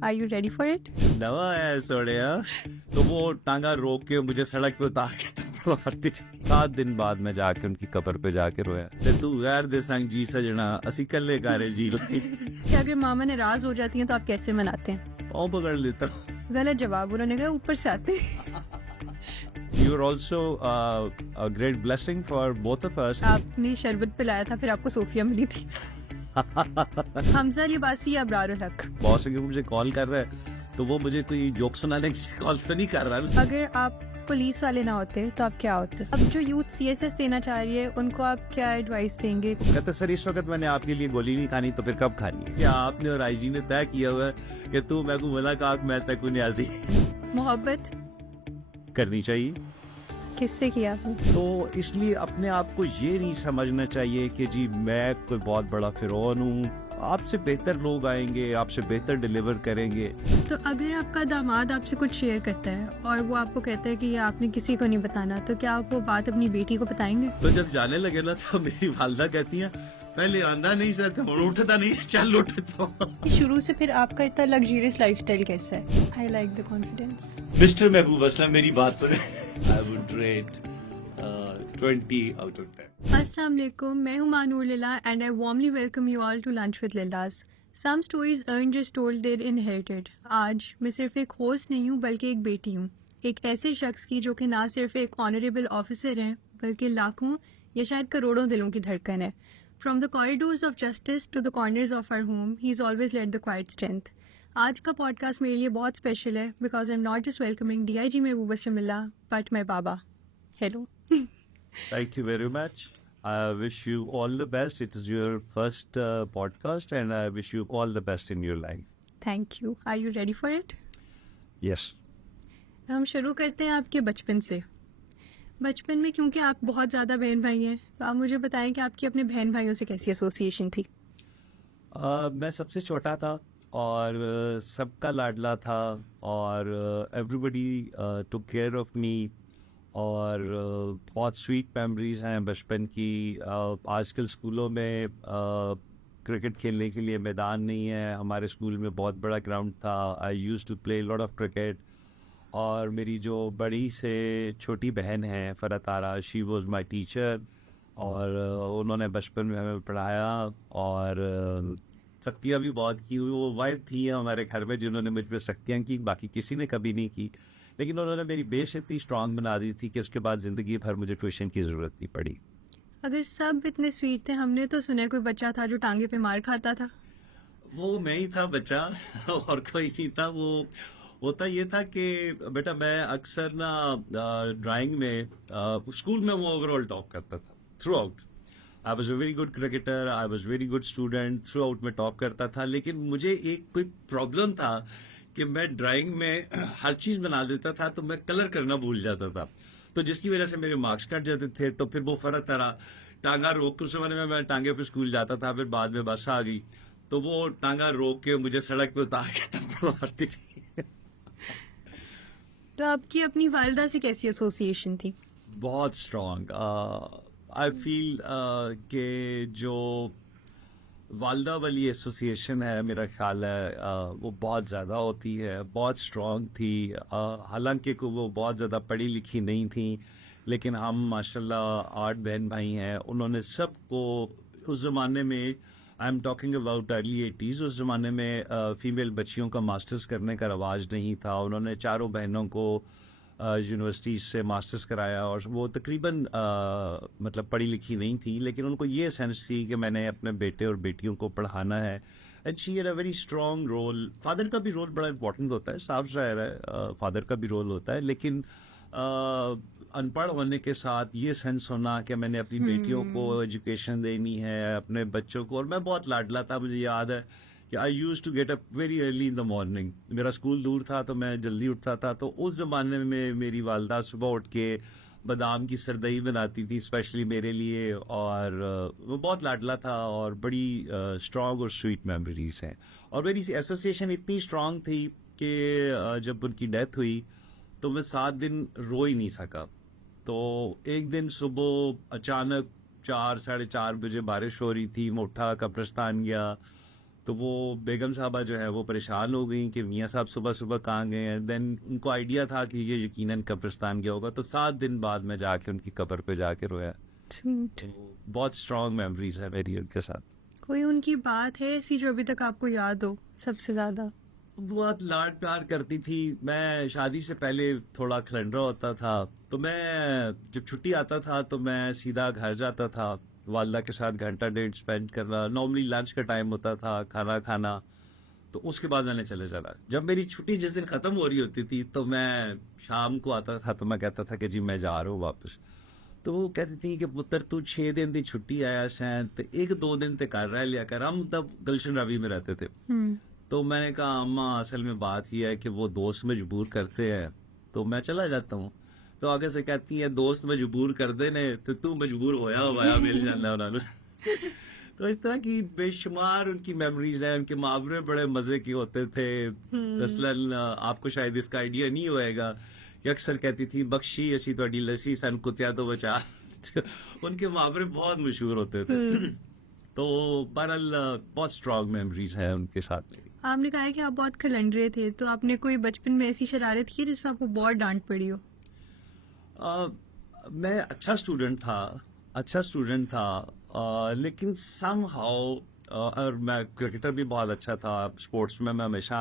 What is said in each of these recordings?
Are you ready for it? नवा है सोनिया। तो वो टांगा रोक के मुझे सड़क पे उतार के थप्पड़ मारती थी। 7 दिन बाद मैं जाके उनकी कब्र पे जाके रोया ते तू गैर दे संग जी सजना असी कल्ले कारे जी लाई। कि अगर मामा नाराज हो जाती हैं तो आप कैसे मनाते हैं? पाँव पकड़ लेता। गलत जवाब, उन्होंने कहा ऊपर से आते हैं। You are also a great blessing for both of us. आपने शरबत पिलाया था, फिर आपको सोफिया मिली थी। हमजा लिबासी या अबरार उल हक? बॉस अगर मुझे कॉल कर रहा है तो वो मुझे कोई जोक सुनाने की कॉल तो नहीं कर रहा। अगर आप पुलिस वाले ना होते तो आप क्या होते? अब जो यूथ सीएसएस देना चाह रही है उनको आप क्या एडवाइस देंगे? कहते सर इस वक्त मैंने आपके लिए गोली नहीं खानी तो फिर कब खानी है? क्या आपने और आईजी ने तय किया हुआ है कि तू मैं को मुलाकात मैं तक न्याजी मोहब्बत करनी चाहिए? किससे किया आपने? तो इसलिए अपने आप को ये नहीं समझना चाहिए कि जी मैं कोई बहुत बड़ा फिरौन हूँ। आपसे बेहतर लोग आएंगे, आपसे बेहतर डिलीवर करेंगे। तो अगर आपका दामाद आपसे कुछ शेयर करता है और वो आपको कहता है कि ये आपने किसी को नहीं बताना, तो क्या आप वो बात अपनी बेटी को बताएंगे? तो जब जाने लगे ना तो मेरी वालदा कहती है पहले आंदा नहीं सर उठता नहीं चल उठ तो। शुरू से फिर आपका इतना लग्जरियस लाइफस्टाइल कैसा है? I like the confidence. Mister Mahboob Aslam मेरी बात सुने। I would rate 20 out of 10। अस्सलाम वालेकुम, मैं हूं Manoor Leela and I warmly welcome you all to lunch with Leela's. Some stories aren't just told they're inherited. आज मैं सिर्फ एक होस्ट नहीं हूं बल्कि एक बेटी हूं, एक ऐसे शख्स की जो कि ना सिर्फ एक ऑनरेबल ऑफिसर हैं बल्कि लाखों या शायद करोड़ों दिलों की धड़कन है। From the corridors of justice to the corners of our home, he's always led the quiet strength. आज का पॉडकास्ट मेरे लिए बहुत स्पेशल है because I am not just welcoming DIG Mahboob Aslam but my बाबा। Hello. Thank you very much. I wish you all the best. It is your first podcast and I wish you all the best in your life. Thank you. Are you ready for it? Yes. हम शुरू करते हैं आपके बचपन से। बचपन में क्योंकि आप बहुत ज़्यादा बहन भाई हैं तो आप मुझे बताएं कि आपकी अपने बहन भाइयों से कैसी एसोसिएशन थी? मैं सबसे छोटा था और सबका लाडला था और everybody took care of me और बहुत स्वीट मेमोरीज हैं बचपन की। आजकल स्कूलों में क्रिकेट खेलने के लिए मैदान नहीं है, हमारे स्कूल में बहुत बड़ा ग्राउंड था। I used to play lot of cricket. और मेरी जो बड़ी से छोटी बहन है Fartara, she was my teacher और उन्होंने बचपन में हमें पढ़ाया और सख्तियाँ भी बहुत की। वो वाइफ थी हमारे घर में जिन्होंने मुझ पर सख्तियाँ की, बाकी किसी ने कभी नहीं की। लेकिन उन्होंने मेरी बेस इतनी स्ट्रांग बना दी थी कि उसके बाद ज़िंदगी भर मुझे ट्यूशन की ज़रूरत नहीं पड़ी। अगर सब इतने स्वीट थे, हमने तो सुना है कोई बच्चा था जो टांगे पे मार खाता था। वो मैं ही था बच्चा और कोई नहीं था। वो होता ये था कि बेटा मैं अक्सर ना ड्राइंग में स्कूल में वो ओवरऑल टॉप करता था through out. I was a very good cricketer, I was very good student, through out में टॉप करता था। लेकिन मुझे एक कोई प्रॉब्लम था कि मैं ड्राइंग में हर चीज़ बना देता था तो मैं कलर करना भूल जाता था, तो जिसकी वजह से मेरे मार्क्स कट जाते थे। तो फिर वो फर्क तरह टांगा रोक, उस समय में मैं टांगे पे स्कूल जाता था, फिर बाद में बस आ गई तो वो टांगा रोक के मुझे सड़क पे उतार के थप्पड़ मारती थी। तो आपकी अपनी वालदा से कैसी एसोसिएशन थी? बहुत स्ट्रॉन्ग। आई फील कि जो वालदा वाली एसोसिएशन है मेरा ख्याल है वो बहुत ज़्यादा होती है, बहुत स्ट्रॉन्ग थी। हालांकि को वो बहुत ज़्यादा पढ़ी लिखी नहीं थी, लेकिन हम माशाल्लाह 8 बहन भाई हैं। उन्होंने सबको उस ज़माने में, I am talking about early 80s, उस ज़माने में फ़ीमेल बच्चियों का मास्टर्स करने का रवाज नहीं था। उन्होंने चारों बहनों को यूनिवर्सिटी से मास्टर्स कराया और वो तकरीबन मतलब पढ़ी लिखी नहीं थी, लेकिन उनको ये सेंस थी कि मैंने अपने बेटे और बेटियों को पढ़ाना है। And she had a very strong role. Father का भी रोल बड़ा इंपॉर्टेंट होता है, साफ ज़ाहिर है फादर का भी रोल होता है, लेकिन अनपढ़ होने के साथ ये सेंस होना कि मैंने अपनी बेटियों को एजुकेशन देनी है, अपने बच्चों को। और मैं बहुत लाडला था, मुझे याद है कि I use to get up very early in the morning. मेरा स्कूल दूर था तो मैं जल्दी उठता था, तो उस ज़माने में मेरी वालदा सुबह उठ के बादाम की सरदई बनाती थी स्पेशली मेरे लिए, और वो बहुत लाडला था और बड़ी स्ट्रॉन्ग और स्वीट मेमोरीज हैं। और मेरी एसोसिएशन इतनी स्ट्रॉन्ग थी कि जब उनकी डेथ हुई तो मैं 7 दिन रो ही नहीं सका। तो एक दिन सुबह अचानक 4 साढ़े 4 बजे बारिश हो रही थी, मैं उठा कब्रिस्तान गया तो वो बेगम साहबा जो है वो परेशान हो गई कि मियाँ साहब सुबह सुबह कहाँ गए हैं। देन उनको आइडिया था कि ये यकीनन कब्रिस्तान गया होगा, तो 7 दिन बाद मैं जाके उनकी कब्र पे जाके रोया। स्वीट। तो बहुत स्ट्रॉन्ग मेमोरीज है मेरी उनके साथ। कोई उनकी बात है ऐसी जो अभी तक आपको याद हो सबसे ज्यादा? बहुत लाड प्यार करती थी। मैं शादी से पहले थोड़ा खलंडरा होता था, तो मैं जब छुट्टी आता था तो मैं सीधा घर जाता था, वालदा के साथ घंटा डेढ़ स्पेंड करना, नॉर्मली लंच का टाइम होता था, खाना खाना, तो उसके बाद मैंने चले जाना। जब मेरी छुट्टी जिस दिन खत्म हो रही होती थी तो मैं शाम को आता था, तो मैं कहता था कि जी मैं जा रहा हूँ वापस। तो वो कहती थी कि पुत्र तू 6 दिन की छुट्टी आया सैन, तो 1-2 दिन ते घर रह लिया कर। हम तब गुलशन रवि में रहते थे। हम्म। तो मैंने कहा अम्मा असल में बात यह है कि वो दोस्त मजबूर करते हैं, तो मैं चला जाता हूँ। तो आगे से कहती है दोस्त मजबूर कर दे ने तो तू मजबूर होया होया मिल जाना उन्होंने। तो इस तरह की बेशुमार उनकी मेमोरीज हैं। उनके मुहावरे बड़े मजे के होते थे। मसलन आपको शायद इसका आइडिया नहीं होएगा कि अक्सर कहती थी बख्शी असी ਤੁਹਾਡੀ लस्सी सन कुत्या तो बचा। उनके मुहावरे बहुत मशहूर होते थे। तो बहरहाल बहुत स्ट्रॉन्ग मेमोरीज हैं उनके साथ मेरी। आपने कहा है कि आप बहुत खलंडरे थे, तो आपने कोई बचपन में ऐसी शरारत की जिसमें आपको बहुत डांट पड़ी हो? मैं अच्छा स्टूडेंट था, लेकिन समहाउ और मैं क्रिकेटर भी बहुत अच्छा था। स्पोर्ट्स में मैं हमेशा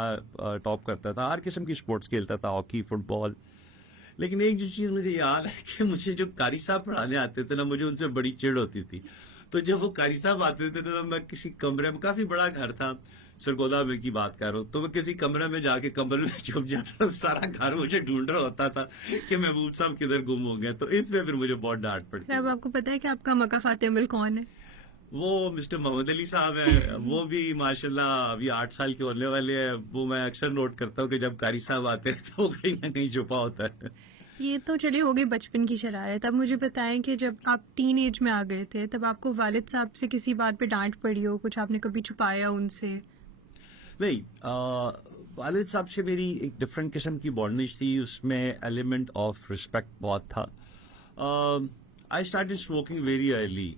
टॉप करता था, हर किस्म की स्पोर्ट्स खेलता था, हॉकी, फुटबॉल। लेकिन एक जो चीज़ मुझे याद है कि मुझे जो कारी साहब पढ़ाने आते थे ना, मुझे उनसे बड़ी चिढ़ होती थी। तो जब वो कारी साहब आते थे तो मैं किसी कमरे में, काफ़ी बड़ा घर था, सरगोदा में की बात कर रहा हूँ, तो मैं किसी कमरे में जाके कंबल में छुप जाता था। सारा घर मुझे ढूंढ रहा होता था कि महबूब साहब किधर गुम हो गए। तो इसमें फिर मुझे बहुत डांट पड़ती फिर अब है। आपको पता है कि आपका मक्का फातेह कौन है? वो मिस्टर मोहम्मद अली साहब है। वो भी माशाल्लाह अभी 8 साल के होने वाले हैं। वो मैं अक्सर नोट करता हूँ कि जब कारी साहब आते हैं तो वो कहीं ना कहीं छुपा होता है। ये तो चलिए हो गई बचपन की शरारत। अब मुझे बताएं कि जब आप टीन एज में आ गए थे तब आपको वालिद साहब से किसी बात पे डांट पड़ी हो, कुछ आपने कभी छुपाया उनसे? नहीं, वालिद साहब से मेरी एक डिफरेंट किस्म की बॉन्डिंग थी। उसमें एलिमेंट ऑफ रिस्पेक्ट बहुत था। I started smoking very early.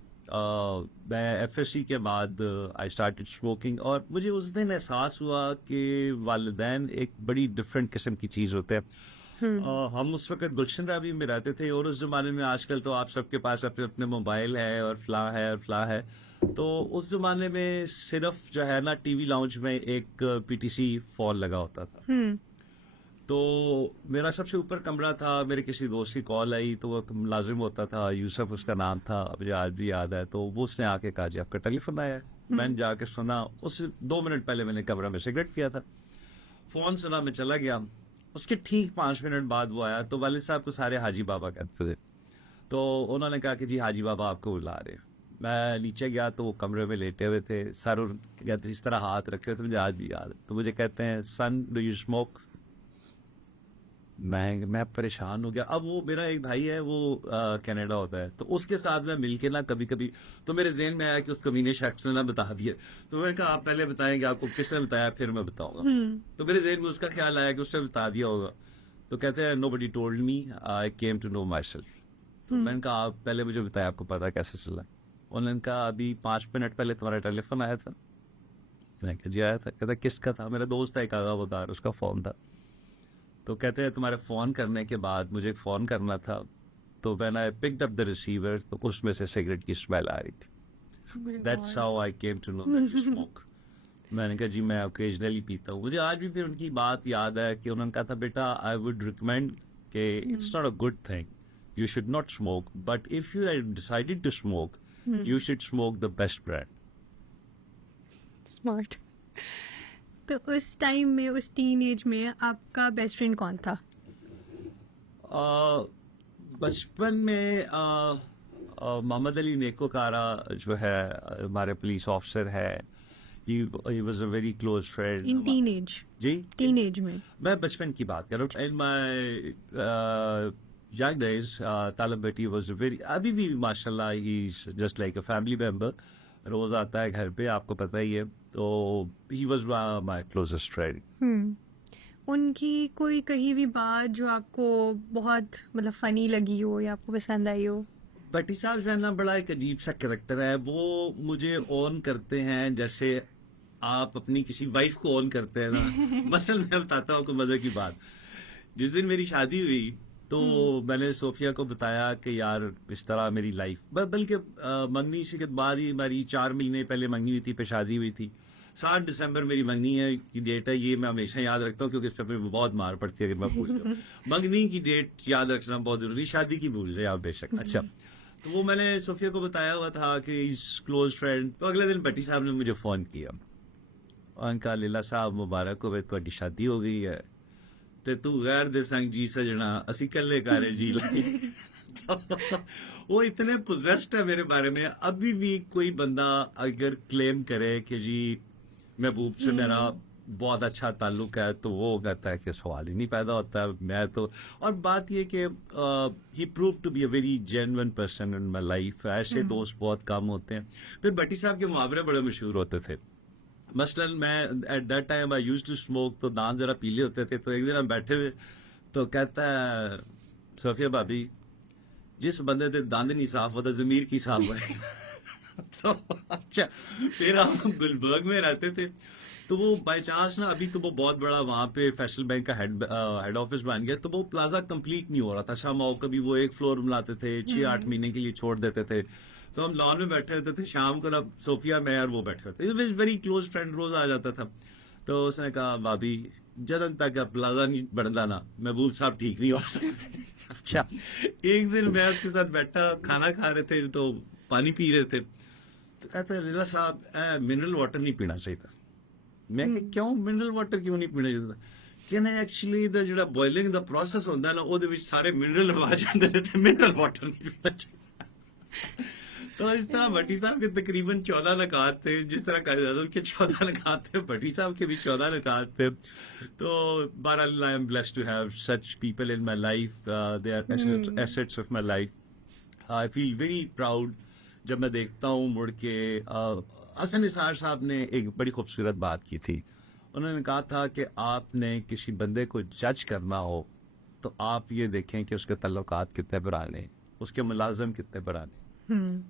मैं एफएससी के बाद आई स्टार्टेड स्मोकिंग, और मुझे उस दिन एहसास हुआ कि वालिदैन एक बड़ी डिफरेंट किस्म की चीज़ होते हैं। हम उस वक्त गुलशन रावी में रहते थे, और उस जमाने में आजकल तो आप सबके पास अपने अपने मोबाइल है और फला है और फला है। तो उस जमाने में सिर्फ जो है ना टीवी लाउंज में एक पीटीसी फॉल लगा होता था। तो मेरा सबसे ऊपर कमरा था। मेरे किसी दोस्त की कॉल आई, तो वो मुलाजिम होता था, यूसुफ उसका नाम था, मुझे आज भी याद है। तो वो उसने आके कहा जी आपका टेलीफोन आया है। मैंने जाके सुना। उससे 2 मिनट पहले मैंने कमरा में सिगरेट पिया था। फोन सुना, मैं चला गया। उसके ठीक 5 मिनट बाद वो आया। तो वालिद साहब को सारे हाजी बाबा कहते थे। तो उन्होंने कहा कि जी हाजी बाबा आपको बुला रहे हैं। मैं नीचे गया तो वो कमरे में लेटे हुए थे, सर कहते इस तरह हाथ रखे हुए थे, मुझे आज भी याद है। तो मुझे कहते हैं सन डू यू स्मोक? मैं परेशान हो गया। अब वो मेरा एक भाई है, वो कनाडा होता है, तो उसके साथ मैं मिलके ना कभी कभी, तो मेरे जहन में आया कि उस कमीने शख्स ने ना बता दिया। तो मैंने कहा आप पहले बताएंगे आपको किसने बताया, फिर मैं बताऊंगा। तो मेरे जहन में उसका ख्याल आया कि उसने बता दिया होगा। तो कहते हैं nobody told me, I came to know myself. तो मैंने कहा आप पहले मुझे बताया, आपको पता कैसे चला? उन्होंने कहा अभी 5 मिनट पहले तुम्हारा टेलीफोन आया था। मैं कहा जी आया था। कहता किसका था? मेरा दोस्त है एक आगा वकार, उसका फोन था। तो कहते हैं तुम्हारे फोन करने के बाद मुझे फोन करना था, तो when I picked up the receiver तो उसमें से सिगरेट की स्मेल आ रही थी। That's how I came to know that you smoke. मैंने कहा जी मैं ओकेजनली पीता हूँ। मुझे आज भी फिर उनकी बात याद है कि उन्होंने कहा था बेटा आई वुड रिकमेंड कि it's not a good thing, you should not smoke, but if you have decided to smoke you should smoke the best brand. Smart. तो उस टाइम में, उस टीन एज में आपका बेस्ट फ्रेंड कौन था? बचपन में मोहम्मद अली नेकोकारा जो है हमारे पुलिस ऑफिसर है, he was a very close friend. In teen age? जी टीन एज में? मैं बचपन की बात कर रहा हूँ। इन माई young days, तालब बेटी was a very, अभी भी माशाल्लाह he is just like a family member. रोज आता है घर पे, आपको पता ही है। तो he was my closest friend. उनकी कोई कहीं भी बात जो आपको बहुत मतलब फनी लगी हो या आपको पसंद आई हो? भट्टी साहब जो है ना बड़ा एक अजीब सा कैरेक्टर है। वो मुझे ऑन करते हैं जैसे आप अपनी किसी वाइफ को ऑन करते हैं ना, मसलन मैं बताता हूँ कोई मजे की बात। जिस दिन मेरी शादी हुई तो मैंने सोफिया को बताया कि यार इस तरह मेरी लाइफ, बल्कि मंगनी से के बाद ही हमारी 4 महीने पहले मंगनी हुई थी, पे शादी हुई थी। 7 दिसंबर मेरी मंगनी है की डेट है, ये मैं हमेशा याद रखता हूँ क्योंकि इस पर बहुत मार पड़ती है अगर मैं भूल जाऊँ। मंगनी की डेट याद रखना बहुत जरूरी, शादी की भूल जाए आप बेशक। अच्छा, तो वो मैंने सोफिया को बताया हुआ था कि इज क्लोज फ्रेंड। तो अगले दिन भट्टी साहब ने मुझे फोन किया, उनका लीला साहब मुबारक होवे, ਤੁਹਾਡੀ शादी हो गई है ते तू गैर दे संग जी सजना असी कल्ले कारे जी लाई। वो इतने पोजेस्ड है मेरे बारे में। अभी भी कोई बंदा अगर क्लेम करे कि जी महबूब से मेरा बहुत अच्छा ताल्लुक है तो वो कहता है कि सवाल ही नहीं पैदा होता है। मैं तो, और बात ये कि he prove to be a very genuine person in my life. ऐसे दोस्त बहुत कम होते हैं। फिर भट्टी साहब के मुहावरे बड़े मशहूर होते थे। मसलन मैं at that time I used to smoke, तो दांत जरा पीले होते थे। तो एक दिन हम बैठे हुए तो कहता है सोफिया भाभी, जिस बंदे दे दंद नहीं साफ होता जमीर की साफ है। तो अच्छा, फिर हम गुलबर्ग में रहते थे तो वो बाई चांस ना, अभी तो वो बहुत बड़ा वहां पे फैसल बैंक का हेड ऑफिस बन गया, तो वो प्लाजा कंप्लीट नहीं हो रहा था। शाम कभी वो एक फ्लोर मिलाते थे, 6-8 महीने के लिए छोड़ देते थे। तो हम लॉन में बैठे रहते थे, शाम को ना सोफिया मैं और वो बैठे होते थे, वेरी क्लोज फ्रेंड, रोज आ जाता था। तो उसने कहा भाभी जदन तक प्लाजा नहीं बनता ना महबूब साहब ठीक नहीं हो सकते। अच्छा, एक दिन मैं उसके साथ बैठा, खाना खा रहे थे तो पानी पी रहे थे, तो कहते हैं लीला साहब मिनरल वाटर नहीं पीना चाहिए था। मैं क्यों मिनरल वाटर क्यों नहीं पीना चाहिए था? कहने एक्चुअली द ਜਿਹੜਾ ਬੋਇਲਿੰਗ ਦਾ ਪ੍ਰੋਸੈਸ ਹੁੰਦਾ ਨਾ ਉਹਦੇ ਵਿੱਚ ਸਾਰੇ ਮਿਨਰਲ ਆ ਜਾਂਦੇ ਨੇ ਤੇ ਮਿਨਰਲ ਵਾटर नहीं पीना चाहिए। तो इस तरह भट्टी साहब के तकरीबन 14 लकात थे, जिस तरह कायद आज़म के 14 लकात थे, भट्टी साहब के भी 14 लकात थे। तो बहरहाल I am blessed to have such people in my life, they are assets of my life. I feel very proud जब मैं देखता हूँ मुड़ के। हसन निसार साहब ने एक बड़ी खूबसूरत बात की थी। उन्होंने कहा था कि आपने किसी बंदे को जज करना हो तो आप ये देखें कि उसके तल्लुकात कितने पुराने, उसके मुलाजम कितने पुराने,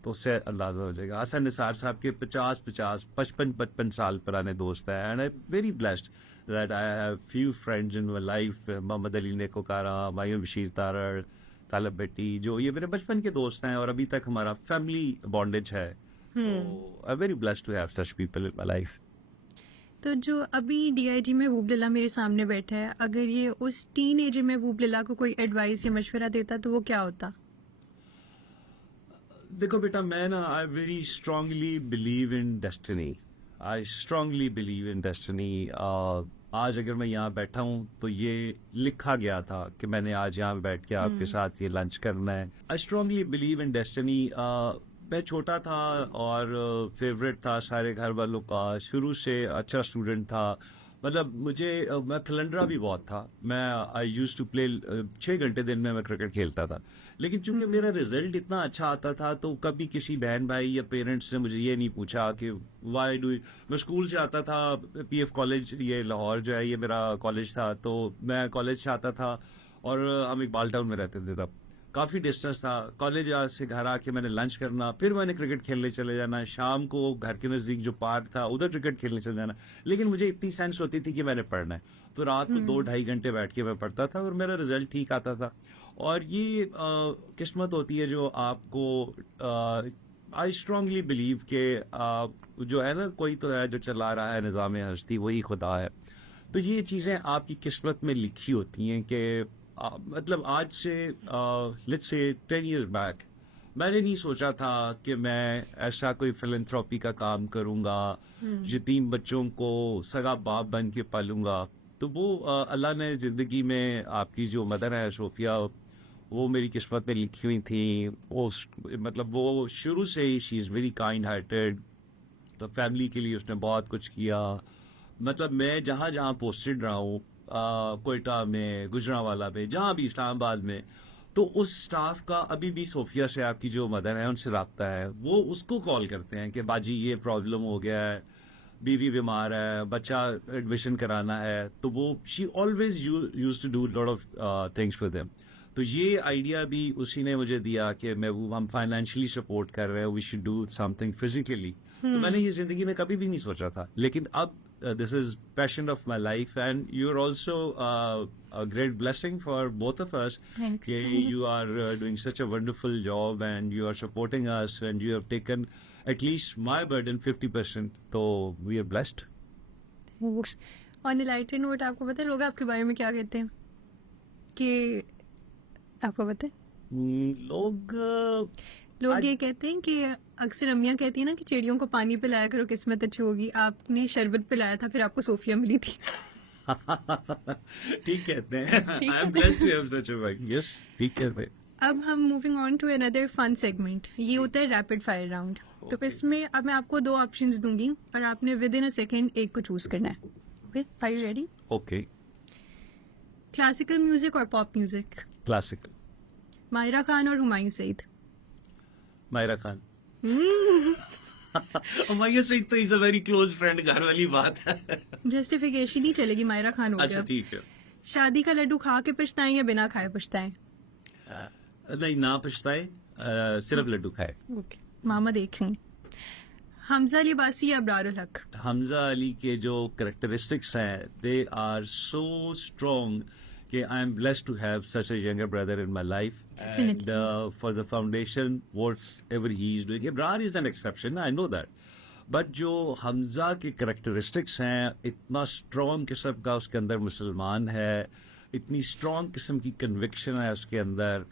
तो उससे अंदाजा हो जाएगा। हसन निसार साहब के 50-50, 55-55 साल पुराने दोस्त हैं। And I very blessed that I have few friends in my life. Mohammad Ali Nekokara, Mayun Bashir Tarar, Talab बेटी, जो ये मेरे बचपन के दोस्त हैं और अभी तक हमारा फैमिली बॉन्डेज है। I very blessed to have such people in my life. तो जो अभी डीआईजी महबूब लला मेरे सामने बैठा है, अगर ये उस टीनेजर महबूब लला को कोई एडवाइस या मशवरा देता तो वो क्या होता? देखो बेटा, मैं ना I very strongly believe in destiny. I strongly believe in destiny. आज अगर मैं यहाँ बैठा हूँ तो ये लिखा गया था कि मैंने आज यहाँ बैठ के आपके साथ ये लंच करना है। I strongly believe in destiny. मैं छोटा था और फेवरेट था सारे घर वालों का, शुरू से अच्छा स्टूडेंट था। मतलब मुझे मैं थलंडरा भी बहुत था। मैं आई यूज टू प्ले 6 घंटे दिन में मैं क्रिकेट खेलता था। लेकिन चूंकि मेरा रिजल्ट इतना अच्छा आता था तो कभी किसी बहन भाई या पेरेंट्स ने मुझे ये नहीं पूछा कि वाई डू। मैं स्कूल से आता था, पीएफ कॉलेज, ये लाहौर जो है ये मेरा कॉलेज था, तो मैं कॉलेज से आता था और हम इकबाल टाउन में रहते थे तब, काफी डिस्टेंस था। कॉलेज से घर आके मैंने लंच करना, फिर मैंने क्रिकेट खेलने चले जाना, शाम को घर के नजदीक जो पार्क था उधर क्रिकेट खेलने चले जाना। लेकिन मुझे इतनी सेंस होती थी कि मैंने पढ़ना है, तो रात को 2-2.5 घंटे बैठ के मैं पढ़ता था और मेरा रिजल्ट ठीक आता था। और ये किस्मत होती है जो आपको, आई स्ट्रांगली बिलीव के जो है ना, कोई तो है जो चला रहा है निज़ाम हस्ती, वही खुदा है। तो ये चीजें आपकी किस्मत में लिखी होती हैं कि मतलब आज से लेट्स से 10 years बैक मैंने नहीं सोचा था कि मैं ऐसा कोई फिलैंथ्रोपी का काम करूंगा, यतीम बच्चों को सगा बाप बन के पालूंगा। तो वो अल्लाह ने जिंदगी में, आपकी जो मदर है सोफिया, वो मेरी किस्मत में लिखी हुई थी। वो मतलब वो शुरू से ही she is very kind hearted. तो फैमिली के लिए उसने बहुत कुछ किया। मतलब मैं जहाँ जहाँ पोस्टेड रहा हूँ, कोयटा में, गुजरांवाला में, जहाँ भी, इस्लामाबाद में, तो उस स्टाफ का अभी भी सोफिया से, आपकी जो मदर है उनसे रब्ता है। वो उसको कॉल करते हैं कि बाजी ये प्रॉब्लम हो गया है, बीवी बीमार है, बच्चा एडमिशन कराना है। तो वो she always use to do lot of things for them. तो ये आइडिया भी उसी ने मुझे दिया कि मैं वो, हम फाइनेंशियली सपोर्ट कर रहे हैं, we should do something physically. तो मैंने ये जिंदगी में कभी भी नहीं सोचा था, लेकिन अब this is passion of my life and you are also a great blessing for both of us. Thanks. You are doing such a wonderful job and you are supporting us and you have taken at least my burden 50%. So we are blessed. On lighter note, आपको पता है लोग आपके बारे में क्या कहते हैं? कि आपको पता है लोग लोग आज- ये कहते हैं कि अक्सर अम्मियाँ कहती है ना कि चिड़ियों को पानी पिलाया करो किस्मत अच्छी होगी। आपने शरबत पिलाया था, फिर आपको सोफिया मिली थी। ठीक कहते हैं. ठीक I am है। blessed to have such a wife. Yes, ठीक कहते हैं. अब हम moving on to another fun segment, ये होता है रैपिड फायर राउंड। तो Okay. इसमें अब मैं आपको 2 ऑप्शंस दूंगी और आपने विद इन अ सेकेंड एक को चूज करना है। Okay, are you ready? Okay, classical music और pop music? classical. Mayra Khan और हुमायूं सईद? मायरा खान. हुमायूं सईद तो is a very close friend, घर वाली बात है. जस्टिफिकेशन ही चलेगी, मायरा खान हो अच्छा गया। ठीक है. शादी का लड्डू खा के पछताएं या बिना खाए पछताएं? नहीं, ना पछताए, सिर्फ लड्डू खाए. ओके, मामा देख रही हैं। हमजा लिबासी या अबरार अल हक? हमजा अली के जो करेक्टरिस्टिक्स हैं दे आर सो स्ट्रॉन्ग कि I am blessed to have such a younger brother in my life and Definitely. For the foundation whatever he is doing. Ibrar is an exception, I know that, but जो हमजा के characteristics हैं, इतना strong किस्म का उसके अंदर मुसलमान है, इतनी स्ट्रॉन्ग किस्म की कन्विक्शन है उसके अंदर.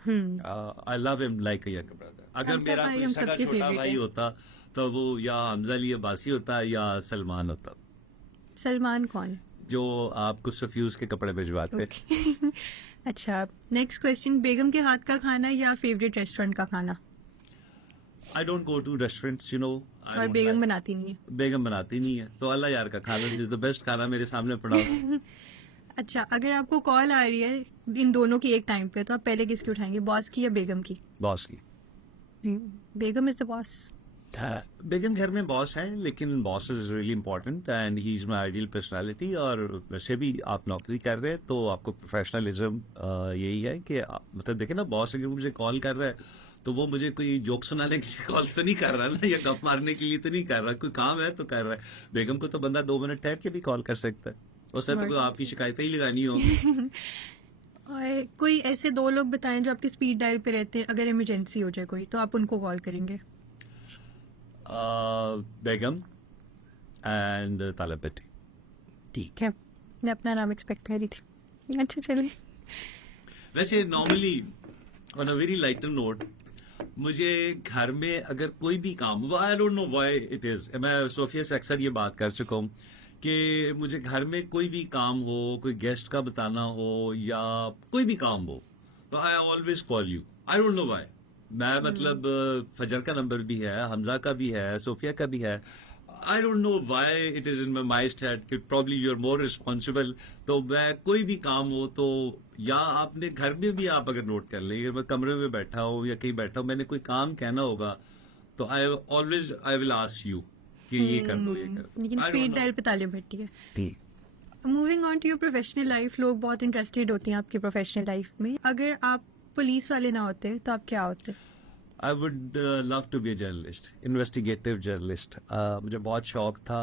I love him like a younger brother. अगर हमजा मेरा भाई कोई हम सगा सबके छोटा favorite भाई है। होता तो वो या हमजा अली अब्बासी होता या सलमान होता, सलमान कौन? जो आपको सफ्यूज के कपड़े भिजवाते. ओके। अच्छा, नेक्स्ट क्वेश्चन, बेगम के हाथ का खाना या फेवरेट रेस्टोरेंट का खाना? I don't go to restaurants, you know. और बेगम बनाती नहीं है? बेगम बनाती नहीं है, तो अल्लाह यार का खाना इज द बेस्ट खाना मेरे सामने पड़ा हो. अच्छा, अगर आपको कॉल आ रही है इन दोनों की एक टाइम पे, तो आप पहले किसकी उठाएंगे, बॉस की या बेगम की? बॉस की. बेगम इज द बॉस। बेगम घर में बॉस है, लेकिन boss is really important and he is my ideal personality. और वैसे भी आप नौकरी कर रहे हैं तो आपको प्रोफेशनलिज्म यही है कि मतलब देखे ना, बॉस अगर मुझे कॉल कर रहा है तो वो मुझे कोई जोक सुनाने के लिए कॉल तो नहीं कर रहा ना, या गप मारने के लिए तो नहीं कर रहा, कोई काम है तो कर रहा है. बेगम को तो बंदा 2 मिनट ठहर के भी कॉल कर सकता है, उसने तो Smart. कोई आपकी शिकायतें ही लगानी होगी. और कोई ऐसे 2 लोग बताएं जो आपके स्पीड डायल पे रहते हैं, अगर इमरजेंसी हो जाए कोई, तो आप उनको कॉल करेंगे? बेगम एंड तालब बेटी. ठीक है, मैं अपना नाम एक्सपेक्ट कर रही थी। अच्छा चलिए, वैसे normally on a very lighter note, मुझे घर में अगर कोई भी काम हो, आई don't know why it is, मैं सोफिया से अक्सर ये बात कर चुका हूँ कि मुझे घर में कोई भी काम हो, कोई गेस्ट का बताना हो या कोई भी काम हो, तो I always call you. I don't know why. मैं मतलब फजर का नंबर भी है, हमजा का भी है, सोफिया का भी है. I don't know why it is in my mind कि probably you are more responsible. तो मैं कोई भी काम हो तो, या आपने घर में भी आप अगर नोट कर लें, अगर मैं कमरे में बैठा हूँ या कहीं बैठा हूँ, मैंने कोई काम कहना होगा तो आई विल आस्क यू कि ये कर दो, ये कर दो. लेकिन I don't speed know. Dial पे तालियां बैठती है। ठीक. Moving on to your professional life, लोग बहुत इंटरेस्टेड होते हैं आपकी प्रोफेशनल लाइफ में। अगर आप पुलिस वाले ना होते तो आप क्या होते? I would love to be a journalist, investigative journalist. मुझे बहुत शौक था.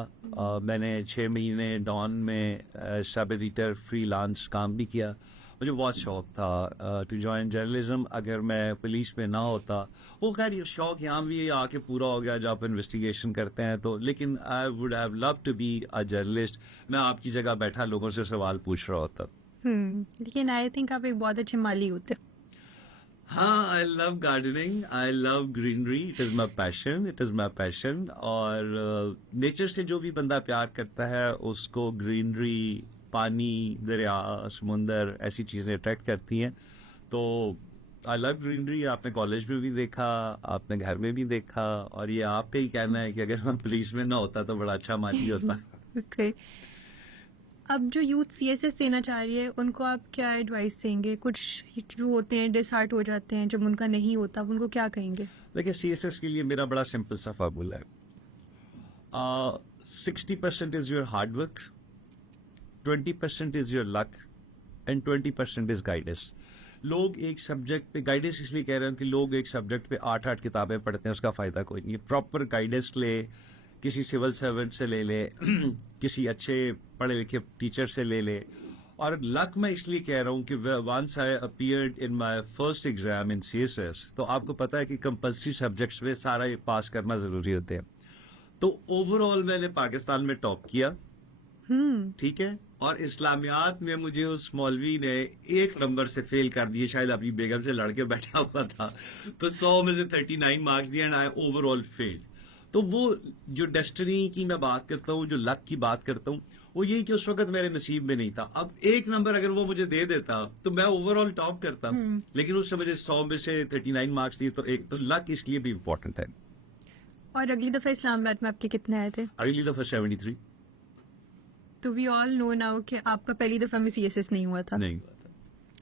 मैंने 6 महीने डॉन में सब एडिटर फ्रीलांस काम भी किया. मुझे बहुत शौक था टू जॉइन जर्नलिज्म. अगर मैं पुलिस में ना होता, वो खैर ये शौक यहाँ भी आके पूरा हो गया जब आप इन्वेस्टिगेशन करते हैं तो, लेकिन I would have love to be a journalist. मैं आपकी जगह बैठा लोगों से सवाल पूछ रहा होता. लेकिन आई थिंक आप एक बहुत अच्छे माली होते। हाँ, I love gardening, I love greenery, it is my passion, it is my passion. और नेचर से जो भी बंदा प्यार करता है उसको ग्रीनरी, पानी, दरिया, समुंदर, ऐसी चीजें अट्रैक्ट करती हैं. तो आई लव ग्रीनरी. आपने कॉलेज में भी देखा, आपने घर में भी देखा, और ये आपका ही कहना है कि अगर मैं पुलिस में ना होता तो बड़ा अच्छा माली होता. ओके, अब जो यूथ सीएसएस देना चाह रही है उनको आप क्या एडवाइस देंगे? कुछ जो होते हैं डिसहार्ट हो जाते हैं जब उनका नहीं होता, आप उनको क्या कहेंगे? देखिए, सीएसएस के लिए मेरा बड़ा सिंपल सा फार्मूला है. 60% is your hard work, 20% is your luck and 20% is guidance. लोग एक सब्जेक्ट पे, गाइडेंस इसलिए कह रहे हैं कि लोग एक सब्जेक्ट पे 8-8 किताबें पढ़ते हैं, उसका फायदा कोई नहीं है. प्रॉपर गाइडेंस ले किसी सिविल सर्वेंट से ले ले किसी अच्छे पढ़े लिखे टीचर से ले ले। और लक मैं इसलिए कह रहा हूँ कि once I appeared in my first exam in CSS, तो आपको पता है कि कंपल्सरी सब्जेक्ट्स में सारा ये पास करना जरूरी होते हैं। तो ओवरऑल मैंने पाकिस्तान में टॉप किया, ठीक है। और इस्लामियात में मुझे उस मौलवी ने 1 नंबर से फेल कर दिए, शायद अपनी बेगम से लड़के बैठा हुआ था, तो 100 में से 39 मार्क्स दिए एंड आई ओवरऑल फेल्ड। तो वो जो डेस्टिनी की मैं बात करता हूँ, जो लक की बात करता हूँ, वो यही कि उस वक्त मेरे नसीब में नहीं था। अब 1 नंबर अगर वो मुझे दे देता तो मैं ओवरऑल टॉप करता, लेकिन उससे मुझे 100 में से 39 मार्क्स दिए, तो एक तो लक इसलिए भी इम्पोर्टेंट है। और अगली दफा इस्लामाबाद में आपके कितने आए थे? अगली दफा 73। तो वी ऑल नो नाउ कि आपका पहली दफा में सीएसएस नहीं हुआ था। नहीं।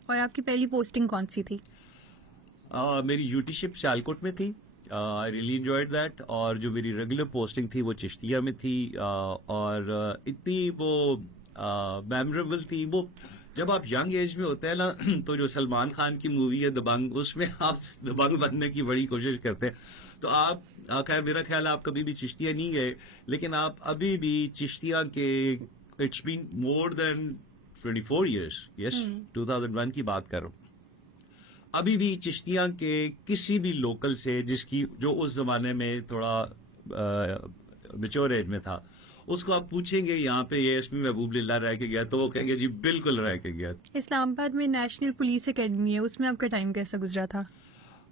और आपकी पहली पोस्टिंग कौन सी थी? मेरी यूटीशिप सियालकोट में थी, आई रियली एंजॉयड दैट। और जो मेरी रेगुलर पोस्टिंग थी वो चिश्तिया में थी, और इतनी वो मेमोरेबल थी वो। जब आप यंग एज में होते हैं ना, तो जो सलमान खान की मूवी है दबंग, उसमें आप दबंग बनने की बड़ी कोशिश करते हैं। तो आप खैर मेरा ख्याल है आप कभी भी चिश्तिया नहीं गए, लेकिन आप अभी भी चिश्तिया के, it's been more than 24 years, yes, 2001 की बात कर रहा हूँ। अभी भी चिश्तिया के किसी भी लोकल से जिसकी जो उस जमाने में थोड़ा मैच्योर एज में था, उसको आप पूछेंगे यहाँ पे ये एसपी महबूब लिल्ला रह के गया, तो वो कहेंगे जी बिल्कुल रह के गया। इस्लामाबाद में नेशनल पुलिस एकेडमी है, उसमें आपका टाइम कैसा गुजरा था?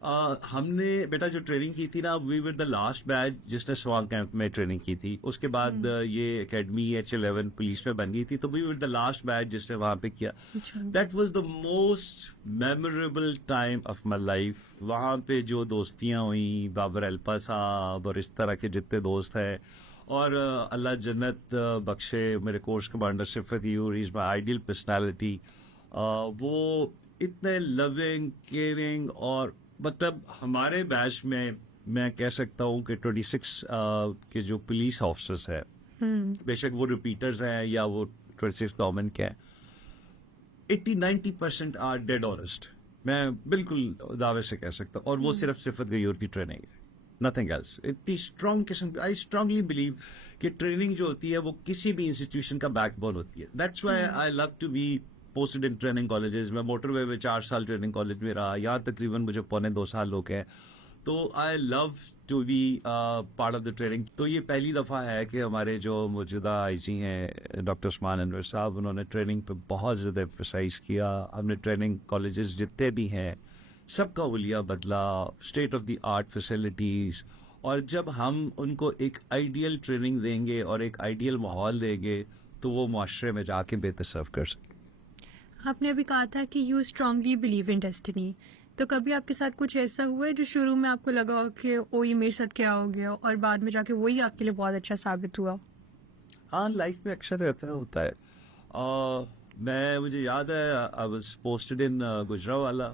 हमने बेटा जो ट्रेनिंग की थी ना, we were the last batch जिसने स्वान कैंप में ट्रेनिंग की थी। उसके बाद ये एकेडमी H11 पुलिस में बन गई थी, तो we were the last batch जिसने वहां पे किया। That was the most memorable time of my life. वहां पे जो दोस्तियां हुई, बाबर अल्पा साहब और इस तरह के जितने दोस्त हैं, और अल्लाह जन्नत बख्शे मेरे कोर्स कमांडर सिफत यूर, इज माई आइडियल पर्सनैलिटी। वो इतने लविंग, केयरिंग, और मतलब हमारे बैच में मैं कह सकता हूँ कि 26 के जो पुलिस ऑफिसर्स हैं, बेशक वो रिपीटर्स हैं या वो 26 गवर्नमेंट के हैं, 80-90% आर डेड ऑनेस्ट। मैं बिल्कुल दावे से कह सकता हूँ। और वो सिर्फ सिफत गयूर की ट्रेनिंग है, नथिंग एल्स। इतनी स्ट्रॉन्ग किस्म, आई स्ट्रांगली बिलीव कि ट्रेनिंग जो होती है वो किसी भी इंस्टीट्यूशन का बैकबोन होती है। That's why I love to be posted in training colleges. मैं मोटरवे में 4 साल ट्रेनिंग कॉलेज में रहा, यहाँ तकरीबन मुझे 2.25 साल हो गए। तो I love to be part of the training. तो ये पहली दफ़ा है कि हमारे जो मौजूदा आईजी हैं डॉक्टर उस्मान अनवर साहब, उन्होंने ट्रेनिंग पे बहुत ज़्यादा एम्फसाइज किया। हमने ट्रेनिंग कॉलेजेस जितने भी हैं सबका हुलिया बदला, state of the art facilities. और जब हम उनको एक आइडियल ट्रेनिंग देंगे और एक आइडियल माहौल देंगे, तो वो माशरे में जाके बेहतर सर्व कर सकें। आपने अभी कहा था कि you strongly believe in destiny, तो कभी आपके साथ कुछ ऐसा हुआ है जो शुरू में आपको लगा हो कि ओ ये मेरे साथ क्या हो गया, और बाद में जाके वही आपके लिए बहुत अच्छा साबित हुआ? हाँ, लाइफ में अक्सर ऐसा होता है। मुझे याद है I was posted in Gujranwala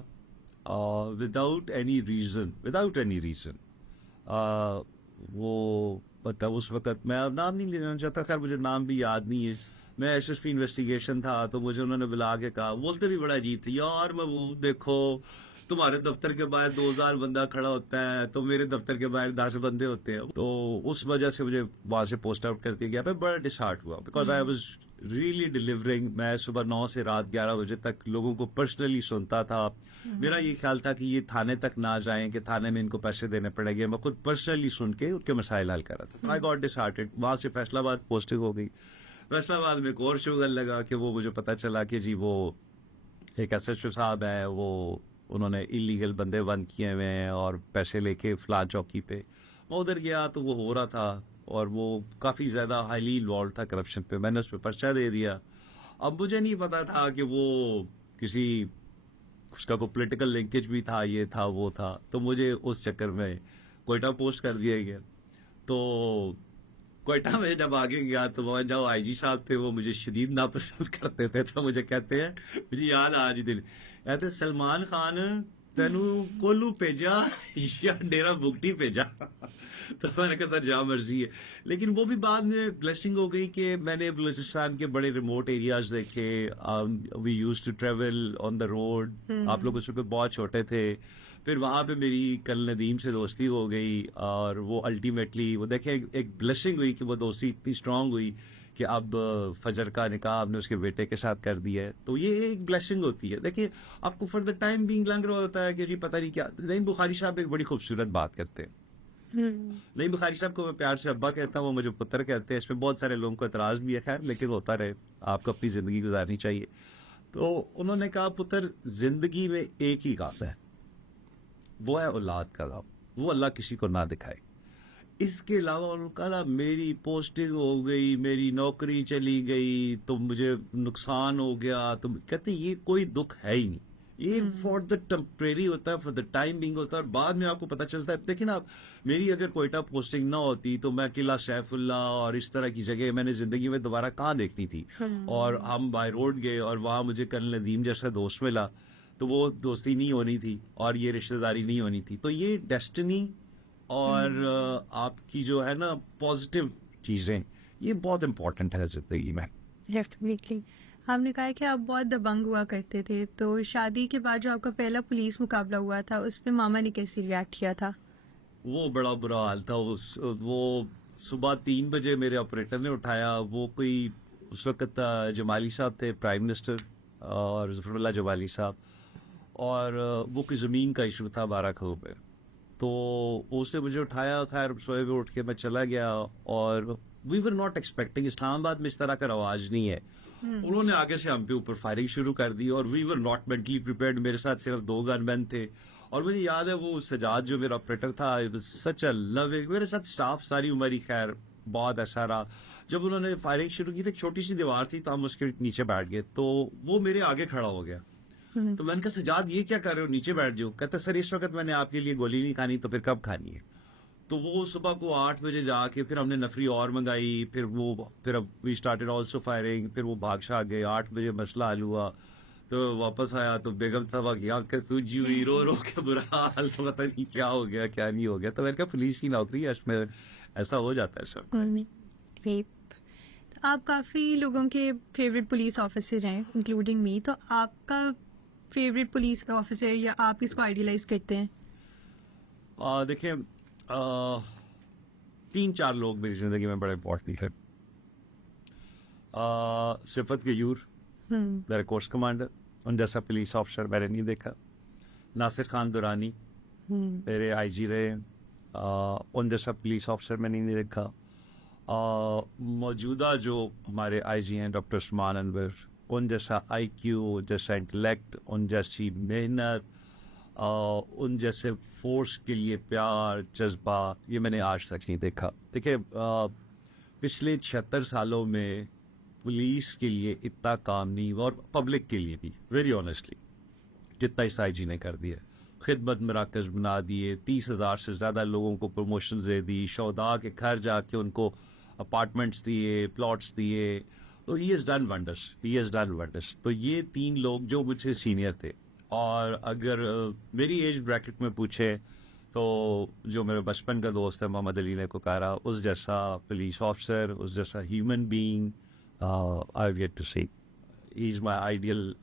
without any reason. वो मतलब उस वक्त मैं अब नाम नहीं लेना चाहता, खैर मुझे नाम भी याद नहीं है। मैं एसएसपी इन्वेस्टिगेशन था, तो मुझे उन्होंने बुला के कहा, बोलते भी बड़ा अजीब थे, यार महबूब देखो तुम्हारे दफ्तर के बाहर 2000 बंदा खड़ा होता है, तो मेरे दफ्तर के बाहर 10 बंदे होते हैं। तो उस वजह से मुझे वहां से पोस्ट आउट कर दिया गया। मैं बड़ा डिसहार्ट हुआ, because I was really delivering. मैं सुबह 9 से रात 11 बजे तक लोगों को पर्सनली सुनता था। मेरा ये ख्याल था कि ये थाने तक ना जाएं कि थाने में इनको पैसे देने पड़ेंगे। मैं खुद पर्सनली सुन के उनके मसाइल हल कर रहा था। I got disheartened. वहां से फैसलाबाद पोस्टिंग हो गई। फैसलाबाद में एक और शुगर लगा कि वो मुझे पता चला कि जी वो एक SHO साहब है, वो उन्होंने इलीगल बंदे बंद किए हुए हैं और पैसे लेके फला चौकी पे। मैं उधर गया तो वो हो रहा था, और वो काफ़ी ज़्यादा हाईली इन्वॉल्व था करप्शन पे। मैंने उस पर पर्चा दे दिया। अब मुझे नहीं पता था कि वो किसी उसका कोई पोलिटिकल लिंकेज भी था, ये था वो था। तो मुझे उस चक्कर में कोयटा पोस्ट कर दिया गया। तो कोयटा में जब आगे गया तो वहाँ जो आईजी साहब थे वो मुझे शदीद नापसंद करते थे। तो मुझे कहते हैं, मुझे याद आज दिन, कहते सलमान खान तेनू कोलू भेजा या डेरा बुगटी भेजा। तो मैंने कहा सर जहाँ मर्जी है, लेकिन वो भी बाद में ब्लेसिंग हो गई कि मैंने बलूचिस्तान के बड़े रिमोट एरियाज देखे. We used to travel on the road. आप लोग उस वक्त बहुत छोटे थे. फिर वहाँ पे मेरी कल नदीम से दोस्ती हो गई और वो अल्टीमेटली वो देखें एक ब्लेसिंग हुई कि वो दोस्ती इतनी स्ट्रांग हुई कि अब फजर का निकाह आपने उसके बेटे के साथ कर दिया है. तो ये एक ब्लेसिंग होती है. देखिए आपको फॉर द टाइम बीइंग लग रहा होता है कि जी पता नहीं क्या. नईम बुखारी साहब एक बड़ी खूबसूरत बात करते हैं. नईम बुखारी साहब को मैं प्यार से अब्बा कहता हूँ, वो मुझे पुत्र कहते हैं. इसमें बहुत सारे लोगों को एतराज भी है, खैर लेकिन होता रहे, आपको अपनी जिंदगी गुजारनी चाहिए. तो उन्होंने कहा पुत्र जिंदगी में एक ही काम है, वो है औलाद का काम. वो अल्लाह किसी को ना दिखाए. इसके अलावा उन्होंने कहा ना मेरी पोस्टिंग हो गई, मेरी नौकरी चली गई, तो मुझे नुकसान हो गया, तो कहते ये कोई दुख है ही नहीं. ये फॉर द टेम्परेरी होता है, फॉर द टाइम बिंग होता है, और बाद में आपको पता चलता है. देखिए ना आप, मेरी अगर कोयटा पोस्टिंग ना होती तो मैं किला सैफुल्ला और इस तरह की जगह मैंने जिंदगी में दोबारा कहाँ देखनी थी. और हम बाय रोड गए और वहां मुझे कल नदीम जैसा दोस्त मिला, तो वो दोस्ती नहीं होनी थी और ये रिश्तेदारी नहीं होनी थी. तो ये डेस्टिनी और आपकी जो है ना पॉजिटिव चीजें, ये बहुत इंपॉर्टेंट है जिंदगी में. डेफिनेटली. आपने कहा कि आप बहुत दबंग हुआ करते थे, तो शादी के बाद जो आपका पहला पुलिस मुकाबला हुआ था उस पे मामा ने कैसे रिएक्ट किया था? वो बड़ा बुरा हाल था. वो सुबह 3 बजे मेरे ऑपरेटर ने उठाया. वो कोई उस वक्त जमाली साहब थे प्राइम मिनिस्टर, और ज़फ़रुल्लाह जमाली साहब, और वो कोई ज़मीन का इशू था 12 करोड़ पे. तो उसने मुझे उठाया, खैर सोए हुए उठ के मैं चला गया. और we were not expecting, Islamabad में इस तरह का रवाज नहीं है. उन्होंने आगे से हम पे ऊपर फायरिंग शुरू कर दी और we were not mentally prepared. मेरे साथ सिर्फ 2 गनमैन थे. और मुझे याद है वो सजाद जो मेरा ऑपरेटर था, सच अ लविंग, मेरे साथ स्टाफ सारी उम्र ही खैर बहुत ऐसा रहा. जब उन्होंने फायरिंग शुरू की, तो एक छोटी सी दीवार थी, तो हम उसके नीचे बैठ गए. तो वो मेरे आगे खड़ा हो गया. तो मैंने कहा सजाद ये क्या कर रहे हो, नीचे बैठ जाओ. कहता सर इस वक्त मैंने आपके लिए गोली नहीं खानी, तो फिर कब खानी है. तो वो सुबह को 8 बजे जाके फिर हमने नफरी और मंगाई. फिर अब वी स्टार्टेड आल्सो फायरिंग. फिर वो भाग गए. 8 बजे मसला हल हुआ. तो वापस आया तो बेगम साहबा की आंखें सूजी हुई, रो रो के बुरा हाल. तो पता नहीं क्या हो गया क्या नहीं हो गया. तो मैंने कहा पुलिस की नौकरी है, इसमें ऐसा हो जाता है सब. ग्रेट. तो आप काफ़ी लोगों के फेवरेट पुलिस ऑफिसर हैं इंक्लूडिंग मी, तो आपका फेवरेट पुलिस ऑफिसर या आप किसको आइडियलाइज करते हैं? देखिए 3-4 लोग मेरी जिंदगी में बड़े इंपॉर्टेंट है. सिफत गयूर, मेरा कोर्स कमांडर, उन जैसा पुलिस ऑफिसर मैंने नहीं देखा. नासिर खान दुरानी मेरे आईजी रहे, उन जैसा पुलिस ऑफिसर मैंने नहीं देखा. मौजूदा जो हमारे आईजी हैं डॉक्टर उस्मान अनवर, उन जैसा आईक्यू, जैसा इंटेलेक्ट, उन जैसी मेहनत, उन जैसे फोर्स के लिए प्यार जज्बा, ये मैंने आज तक नहीं देखा. देखिए पिछले 76 सालों में पुलिस के लिए इतना काम नहीं, और पब्लिक के लिए भी वेरी ऑनेस्टली, जितना इस आईजी ने कर दिया. खिदमत मराकज बना दिए, 30,000 से ज़्यादा लोगों को प्रमोशन दे दी, शौदा के घर जाके उनको अपार्टमेंट्स दिए, प्लॉट्स दिए. तो he has done wonders, he has done wonders. तो ये 3 लोग जो मुझसे सीनियर थे, और अगर मेरी एज ब्रैकेट में पूछे तो जो मेरे बचपन का दोस्त है मोहम्मद अली ने कोकारा, उस जैसा पुलिस ऑफिसर, उस जैसा human being I have yet to see. He is my ideal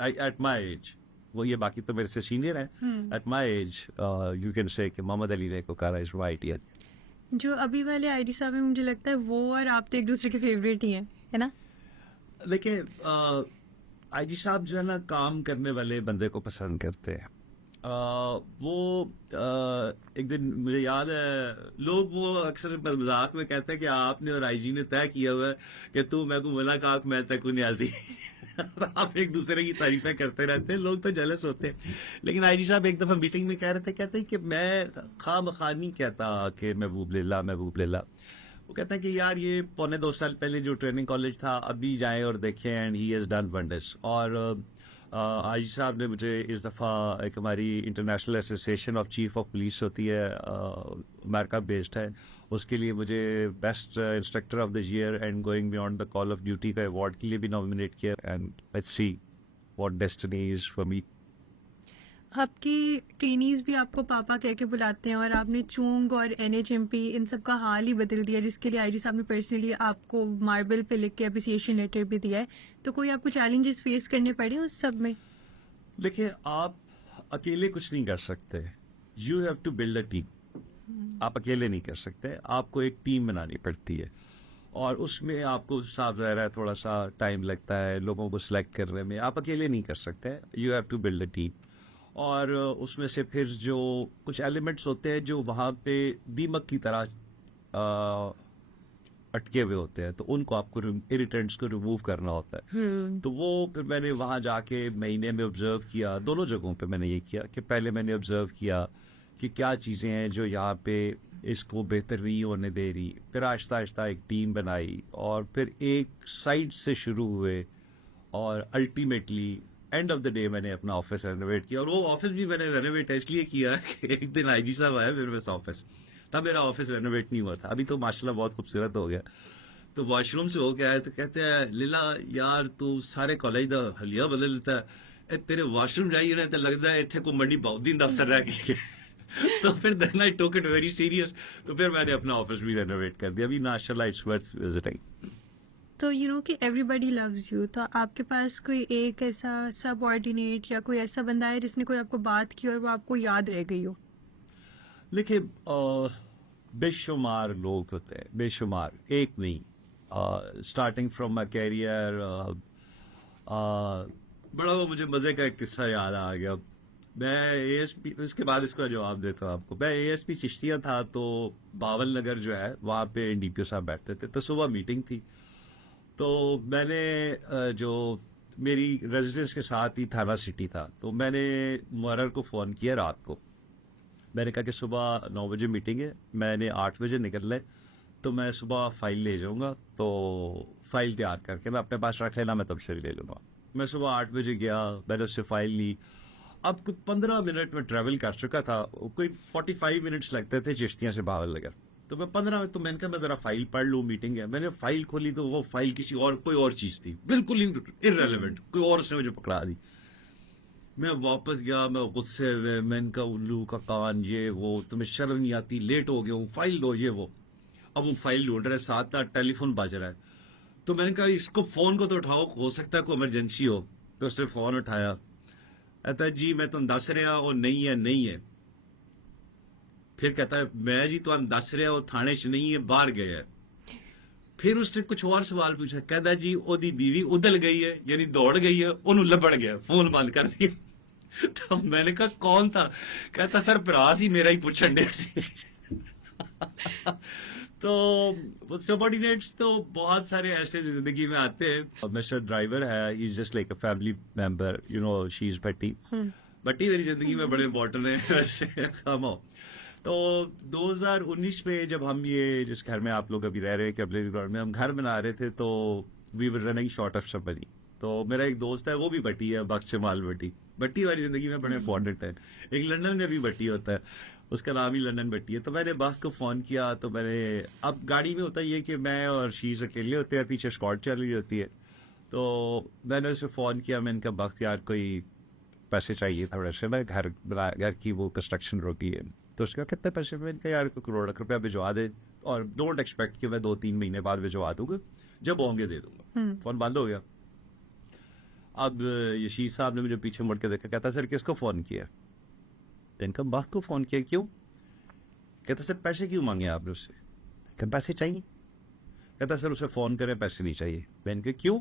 at my age. वो ये बाकी तो मेरे से सीनियर है. At my age you can say कि मोहम्मद अली ने कोकारा इज माय आइडियल. जो अभी वाले आईडी साहब हैं, मुझे लगता है वो और आप तो एक दूसरे के फेवरेट ही हैं, है ना? देखिए आईजी साहब जो है ना काम करने वाले बंदे को पसंद करते हैं. वो एक दिन मुझे याद है, लोग वो अक्सर मजाक में कहते हैं कि आपने और आईजी ने तय किया हुआ है कि तू मैं को मना का मैं तक न्याजी. आप एक दूसरे की तारीफें करते रहते हैं, लोग तो जेलस होते हैं. लेकिन आईजी साहब एक दफा मीटिंग में कहते हैं कि मैं खामखा नहीं कहता कि महबूब लेला महबूब लेला. वो कहते हैं कि यार ये 1.25 साल पहले जो ट्रेनिंग कॉलेज था, अभी जाएं और देखें, and he has done wonders. और आईजी साहब ने मुझे इस दफ़ा, एक हमारी international association of chief of police होती है, अमेरिका बेस्ड है, उसके लिए मुझे best instructor of the year and going beyond the call of duty का अवार्ड के लिए भी नॉमिनेट किया. And let's see what destiny is for me. आपकी ट्रेनीज भी आपको पापा कह के बुलाते हैं और आपने चूंग और एनएचएमपी इन सब का हाल ही बदल दिया, जिसके लिए आईजी साहब ने पर्सनली आपको मार्बल पे लिख के अप्रिसिएशन लेटर भी दिया है। तो कोई आपको चैलेंजेस फेस करने पड़े उस सब में? देखिए, आप अकेले कुछ नहीं कर सकते। You have to build a team. आप अकेले नहीं कर सकते, आपको एक टीम बनानी पड़ती है और उसमें आपको साफ ज़ाहिर है थोड़ा सा टाइम लगता है लोगों को सिलेक्ट करने में। आप अकेले नहीं कर सकते, you have to build a team. और उसमें से फिर जो कुछ एलिमेंट्स होते हैं जो वहाँ पे दीमक की तरह अटके हुए होते हैं, तो उनको आपको इरिटेंट्स को रिमूव करना होता है। तो वो फिर मैंने वहाँ जाके महीने में ऑब्जर्व किया। दोनों जगहों पे मैंने ये किया कि पहले मैंने ऑब्जर्व किया कि क्या चीज़ें हैं जो यहाँ पे इसको बेहतर नहीं होने दे रही। फिर आहिस्ता आहिस्ता एक टीम बनाई और फिर एक साइड से शुरू हुए और ultimately end of the day मैंने अपना ऑफिस रेनोवेट किया। और वो ऑफिस भी मैंने रेनोवेट इसलिए किया कि एक दिन आईजी साहब आए मेरे पास ऑफिस, तब मेरा ऑफिस रेनोवेट नहीं हुआ था। अभी तो माशाल्लाह बहुत खूबसूरत हो गया। तो वॉशरूम से होके आए तो कहते हैं, लीला यार तू सारे कॉलेज का हलिया बदल देता है, ए तेरे वॉशरूम जाइए ना तो लगता है इतने को मंडी बहुत दिन अफसर रह गए। तो फिर then I took it very serious. तो फिर मैंने अपना ऑफिस भी रेनोवेट कर दिया। अभी माशाल्लाह इट्स वर्थ विजिटिंग। तो यू नो कि एवरीबडी लव्स यू, तो आपके पास कोई एक ऐसा सबऑर्डिनेट या कोई ऐसा बंदा है जिसने कोई आपको बात की और वो आपको याद रह गई हो? देखिए, बेशुमार लोग होते हैं, बेशुमार, एक नहीं। स्टार्टिंग फ्रॉम माई कैरियर, बड़ा वो मुझे मजे का एक किस्सा याद आ गया। मैं एएसपी, इसके बाद इसका जवाब देता हूँ आपको। मैं एएसपी चिश्तिया था, तो बावल नगर जो है वहाँ पे डीपीओ साहब बैठते थे। तो सुबह मीटिंग थी, तो मैंने जो मेरी रेजिडेंस के साथ ही थाना सिटी था, तो मैंने मुहर्रर को फ़ोन किया रात को। मैंने कहा कि सुबह 9 बजे मीटिंग है, मैंने 8 बजे निकलना है, तो मैं सुबह फाइल ले जाऊंगा, तो फाइल तैयार करके मैं अपने पास रख लेना, मैं तब से ले लूँगा। मैं सुबह 8 बजे गया, मैंने उससे फाइल ली। अब कोई 15 मिनट में ट्रैवल कर चुका था, कोई 45 मिनट्स लगते थे चिश्तियाँ से बावल नगर। तो मैं 15 तो मैंने कहा मैं ज़रा फाइल पढ़ लूँ, मीटिंग है। मैंने फाइल खोली तो वो फाइल किसी और, कोई और चीज़ थी, बिल्कुल इररेलेवेंट, कोई और से मुझे पकड़ा दी। मैं वापस गया, मैं गुस्से में, मैंने कहा उल्लू का कान, ये वो, तुम्हें शर्म नहीं आती, लेट हो गया हूँ, फाइल दो, ये वो। अब वो फाइल ढूंढ रहे, साथ साथ टेलीफोन बज रहा है। तो मैंने कहा इसको फोन को तो उठाओ, हो सकता है कोई इमरजेंसी हो। तो उसने फोन उठाया, कहता है जी मैं तुम दस रहा वो नहीं है, नहीं है। फिर कहता है मैं जी तुम दस रहा वो थाने च नहीं है, बाहर गया है। फिर उसने कुछ और सवाल पूछा, कहता जी ओदी बीवी उदल गई है, यानी दौड़ गई है, उन्होंने लबड़ गया, फोन बंद कर दिया। तो मैंने कहा कौन था? कहता सर भरास ही मेरा ही पूछन डे सी। तो वो सबऑर्डिनेट्स तो बहुत सारे ऐसे जिंदगी में आते हैं। मिस्टर ड्राइवर है, is just like a family member, you know, she is Batti. Batti मेरी जिंदगी में बड़े इंपॉर्टेंट है वैसे। कम हो। तो 2019 में जब हम ये जिस घर में आप लोग अभी रह रहे हैं कैबलेज ग्राउंड में, हम घर बना रहे थे, तो we were running short of somebody. तो मेरा एक दोस्त है, वो भी बट्टी है, बख्श माल बट्टी। बट्टी वाली जिंदगी में बड़े इंपॉर्टेंट है। एक लंदन में भी बट्टी होता है, उसका नाम ही लंदन बट्टी है। तो मैंने बख्श को फोन किया, तो मैंने, अब गाड़ी में होता ये कि मैं और शीज अकेले होते हैं, पीछे स्कॉट चल रही होती है। तो मैंने उसे फोन किया, मैंने कहा बख्श यार कोई पैसे चाहिए थोड़े से, मैं घर की वो कंस्ट्रक्शन रोकी है। तो उसका कितने पैसे? मैंने कहा यार करोड़ रुपया भिजवा दे, और डोंट एक्सपेक्ट कि मैं 2-3 महीने बाद भिजवा दूंगा, जब होंगे दे दूंगा। फोन बंद हो गया। अब यशीर साहब ने मुझे पीछे मुड़ के देखा, कहता सर किसको फोन किया? इनका बाप को फोन किया, क्यों? कहता सर पैसे क्यों मांगे आपने उससे? कहता पैसे चाहिए। कहता सर उसे फोन करें, पैसे नहीं चाहिए। मैंने कहा क्यों?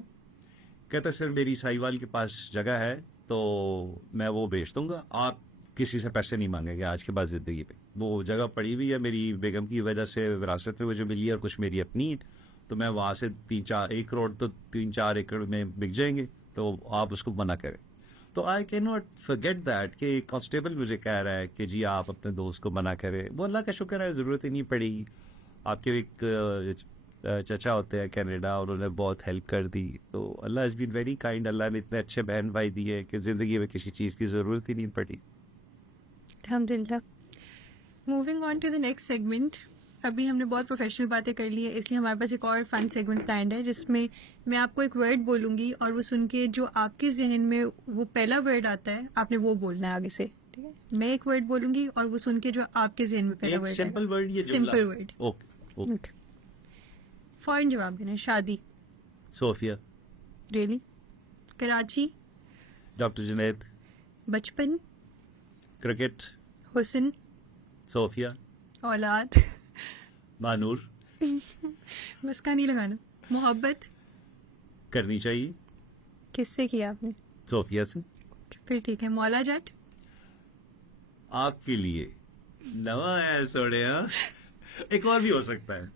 कहता सर मेरी साहिवाल के पास जगह है, तो मैं वो बेच दूंगा, आप किसी से पैसे नहीं मांगेंगे आज के बाद जिंदगी पे। वो जगह पड़ी हुई है, मेरी बेगम की वजह से विरासत में मुझे मिली है, और कुछ मेरी अपनी, तो मैं वहाँ से 1 करोड़ तो 3-4 एकड़ में बिक जाएंगे, तो आप उसको मना करें। तो I can not forget that कि कांस्टेबल मुझे कह रहा है कि जी आप अपने दोस्त को मना करें। वो अल्लाह का शुक्र है, ज़रूरत ही नहीं पड़ी। आपके एक चचा होते हैं कनाडा, उन्होंने बहुत हेल्प कर दी। तो अल्लाह इज़ बीन वेरी काइंड। अल्लाह ने इतने अच्छे बहन भाई दिए कि ज़िंदगी में किसी चीज़ की ज़रूरत ही नहीं पड़ी। अल्हम्दुलिल्लाह। Moving on to the next segment. अभी हमने बहुत प्रोफेशनल बातें कर ली है, इसलिए हमारे पास एक और फन सेगमेंट प्लान्ड है, जिसमें मैं आपको एक वर्ड बोलूंगी और वो सुन के जो आपके जहन में वो पहला वर्ड आता है, आपने वो बोलना है आगे से। ठीक है, मैं एक वर्ड बोलूंगी और वो सुन के जो आपके जेहन में पहला एक वर्ड सिंपल वर्ड, ये सिंपल वर्ड। Okay okay. फॉरन जवाब देना। शादी। Sofia. Really. Karachi. Doctor Junaid. बचपन। क्रिकेट। हुस्न। सोफिया। औलाद। मानूर। बस का नहीं लगाना। मोहब्बत। करनी चाहिए। किससे किया आपने? सोफिया से। फिर ठीक है। मौला जट। आपके लिए नवा है सोने। एक और भी हो सकता है,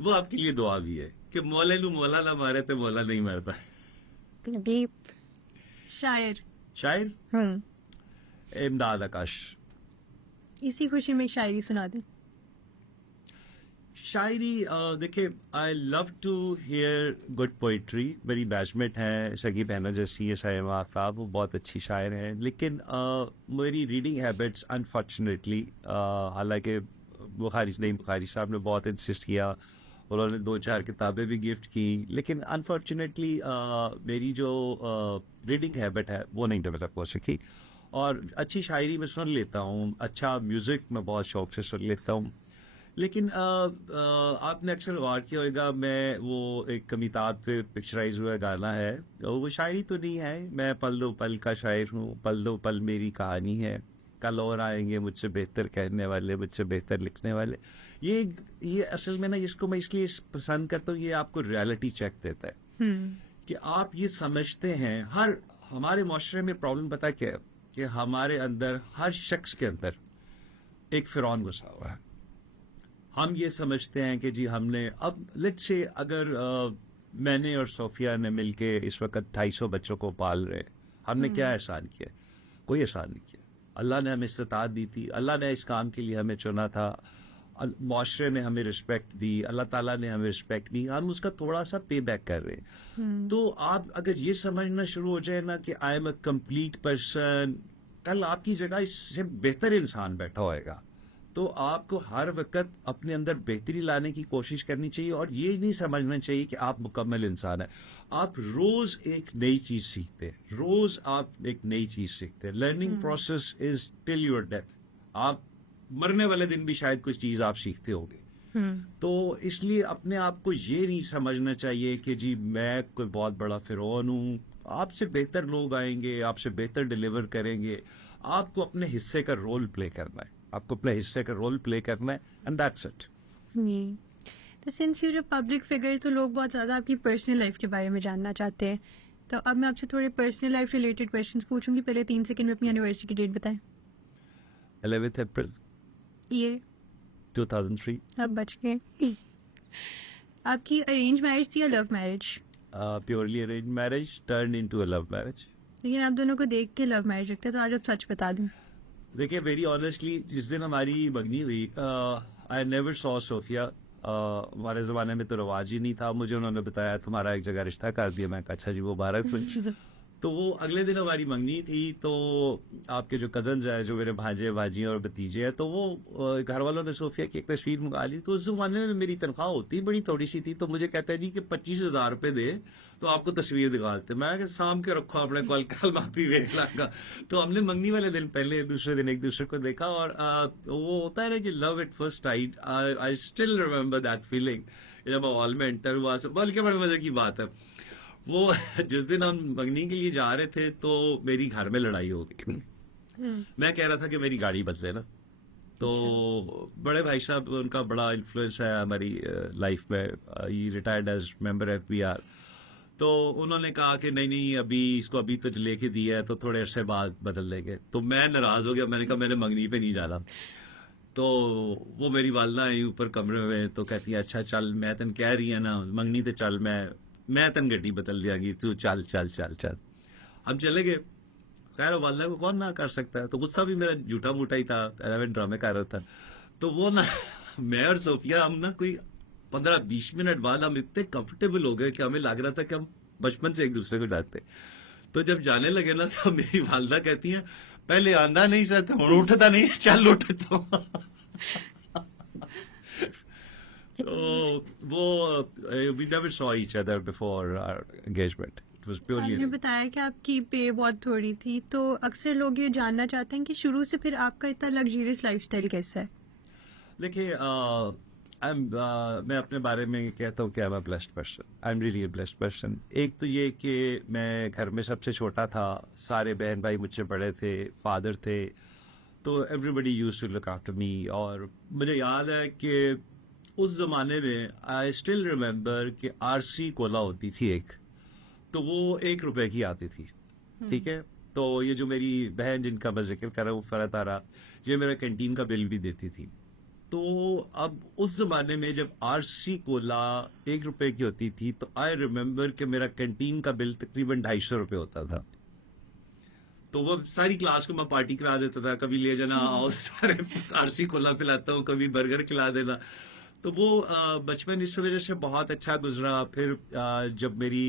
वो आपके लिए दुआ भी है कि मौले नू मौला ना मारे तो मौला नहीं मारता। डीप। शायर। शायर। इमदाद आकाश। इसी खुशी में एक शायरी सुना दें। शायरी देखिए, I love to hear good poetry. मेरी बैचमेट हैं सगी बहना जैसी है शायमा आफ्ताब, वो बहुत अच्छी शायर हैं, लेकिन मेरी रीडिंग हैबिट्स अनफॉर्चुनेटली, हालांकि बुखारी साहब ने बहुत इंसिस्ट किया, उन्होंने 2-4 किताबें भी गिफ्ट की, लेकिन अनफॉर्चुनेटली मेरी जो रीडिंग हैबिट है वो नहीं डेवलप हो सकी। और अच्छी शायरी मैं सुन लेता हूँ, अच्छा म्यूज़िक मैं बहुत शौक से सुन लेता हूँ, लेकिन आपने अक्सर गौर किया होगा, मैं वो एक अमिताभ पे पिक्चराइज हुआ गाना है, वो शायरी तो नहीं है, मैं पल दो पल का शायर हूँ, पल दो पल मेरी कहानी है, कल और आएंगे मुझसे बेहतर कहने वाले, मुझसे बेहतर लिखने वाले। ये असल में ना, इसको मैं इसलिए पसंद करता हूँ, ये आपको रियलिटी चेक देता है कि आप ये समझते हैं। हमारे माशरे में प्रॉब्लम पता क्या है कि हमारे अंदर, हर शख्स के अंदर एक फिरौन घुसा हुआ है। हम ये समझते हैं कि जी हमने, अब लेट्स से अगर मैंने और सोफिया ने मिलके इस वक्त 250 बच्चों को पाल रहे, हमने क्या एहसान किया? कोई एहसान नहीं किया। अल्लाह ने हमें इस्तिताअत दी थी, अल्लाह ने इस काम के लिए हमें चुना था, माशरे ने हमें रिस्पेक्ट दी, अल्लाह ताला ने हमें रिस्पेक्ट दी, हम उसका थोड़ा सा पे बैक कर रहे हैं। तो आप अगर ये समझना शुरू हो जाए ना कि I am a complete person, कल आपकी जगह इससे बेहतर इंसान बैठा होएगा, तो आपको हर वक्त अपने अंदर बेहतरी लाने की कोशिश करनी चाहिए, और ये नहीं समझना चाहिए कि आप मुकम्मल इंसान हैं। आप रोज एक नई चीज सीखते हैं, रोज आप एक नई चीज सीखते हैं। Learning process is till your death. आप मरने वाले दिन भी शायद कुछ चीज आप सीखते होंगे। तो इसलिए अपने आप को ये नहीं समझना चाहिए कि जी मैं कोई बहुत बड़ा फिरौन हूं। आपसे बेहतर लोग आएंगे, आपसे बेहतर डिलीवर करेंगे। आपको अपने हिस्से का रोल प्ले करना है, आपको अपने हिस्से का रोल प्ले करना है, एंड दैट्स इट। तो सिंस यू पब्लिक फिगर, तो लोग बहुत ज़्यादा आपकी पर्सनल लाइफ के बारे में जानना चाहते हैं, तो अब मैं आपसे थोड़े पर्सनल लाइफ रिलेटेड क्वेश्चंस पूछूंगी। पहले 3 सेकंड में अपनी एनिवर्सरी की डेट बताएं। 11 अप्रैल ईयर 2003। अब बच गए। आपकी अरेंज मैरिज थी या love marriage? Purely arrange marriage turn into a love marriage. लेकिन आप दोनों को देख के लव मैरिज रखते हैं, तो आज आप सच बता दें। देखिए, वेरी ऑनेस्टली, जिस दिन हमारी मंगनी हुई, आई नेवर सॉ सोफिया। हमारे ज़माने में तो रवाज ही नहीं था। मुझे उन्होंने बताया तुम्हारा एक जगह रिश्ता कर दिया। मैं कहा अच्छा जी, वो भारत में। तो वो अगले दिन हमारी मंगनी थी, तो आपके जो कजन्स हैं, जो मेरे भांजे भाजी और भतीजे हैं, तो वो घर वालों ने सोफिया की एक तस्वीर मंगा ली। तो उस जमाने में मेरी तनख्वाह होती बड़ी थोड़ी सी थी, तो मुझे कहता है जी कि 25,000 रुपये दे तो आपको तस्वीर दिखाते। मैं साम के रखो अपने कल माफी वेख लागा। तो हमने मंगनी वाले दिन पहले दूसरे दिन एक दूसरे को देखा, और वो होता है ना कि love at first sight. I still remember that feeling जब हॉल में एंटर हुआ। बल्कि बड़े मजे की बात है, वो जिस दिन हम मंगनी के लिए जा रहे थे, तो मेरी घर में लड़ाई हो गई। मैं कह रहा था कि मेरी गाड़ी बदले ना, तो बड़े भाई साहब, उनका बड़ा इन्फ्लुएंस है हमारी लाइफ में। ही रिटायर्ड एज मेंबर FBR। तो उन्होंने कहा कि नहीं अभी इसको अभी तो लेके दिया है, तो थोड़े अरसे बाद बदल लेंगे। तो मैं नाराज हो गया, मैंने कहा मैंने मंगनी पे नहीं जाना। तो वो मेरी वालदा आई ऊपर कमरे में, तो कहती है अच्छा चल, मैं तन कह रही है ना मंगनी ते चल, मैं तन गड्डी बदल दियागी, तू चल चल चल चल। हम चले गए। खैर वालदा को कौन ना कर सकता है, तो गुस्सा भी मेरा झूठा मूठा ही था, ड्रामे कर रहा था। तो वो ना मैं और सोफिया, हम ना कोई 15-20 मिनट बाद हम इतने कंफर्टेबल हो गए कि हमें लग रहा था कि हम बचपन से एक दूसरे को डांटते। तो जब जाने लगे ना, तो मेरी वालदा कहती है पहले आंदा नहीं सर, उठता नहीं, चल उठ। तो वो we never saw each other before our engagement. It was purely आपने बताया कि आपकी पे बहुत थोड़ी थी, तो अक्सर लोग ये जानना चाहते हैं कि शुरू से फिर आपका इतना लग्जरियस लाइफस्टाइल कैसा है? देखिए मैं अपने बारे में कहता हूँ कि I am a blessed person, I am really a blessed person. एक तो ये कि मैं घर में सबसे छोटा था, सारे बहन भाई मुझसे बड़े थे, फादर थे, तो everybody used to look after me. और मुझे याद है कि उस ज़माने में आई स्टिल रिमेंबर कि आरसी कोला होती थी एक, तो वो 1 रुपए की आती थी, ठीक है। तो ये जो मेरी बहन जिनका मैं जिक्र कर रहा हूँ फरहत आरा, ये मेरा कैंटीन का बिल भी देती थी। तो अब उस जमाने में जब आरसी कोला 1 रुपए की होती थी, तो आई रिमेम्बर कि मेरा कैंटीन का बिल तकरीबन 250 रुपए होता था। तो वो सारी क्लास को मैं पार्टी करा देता था, कभी ले जाना आओ सारे आरसी कोला पिलाता हूँ, कभी बर्गर खिला देना। तो वो बचपन इस वजह से बहुत अच्छा गुजरा। फिर जब मेरी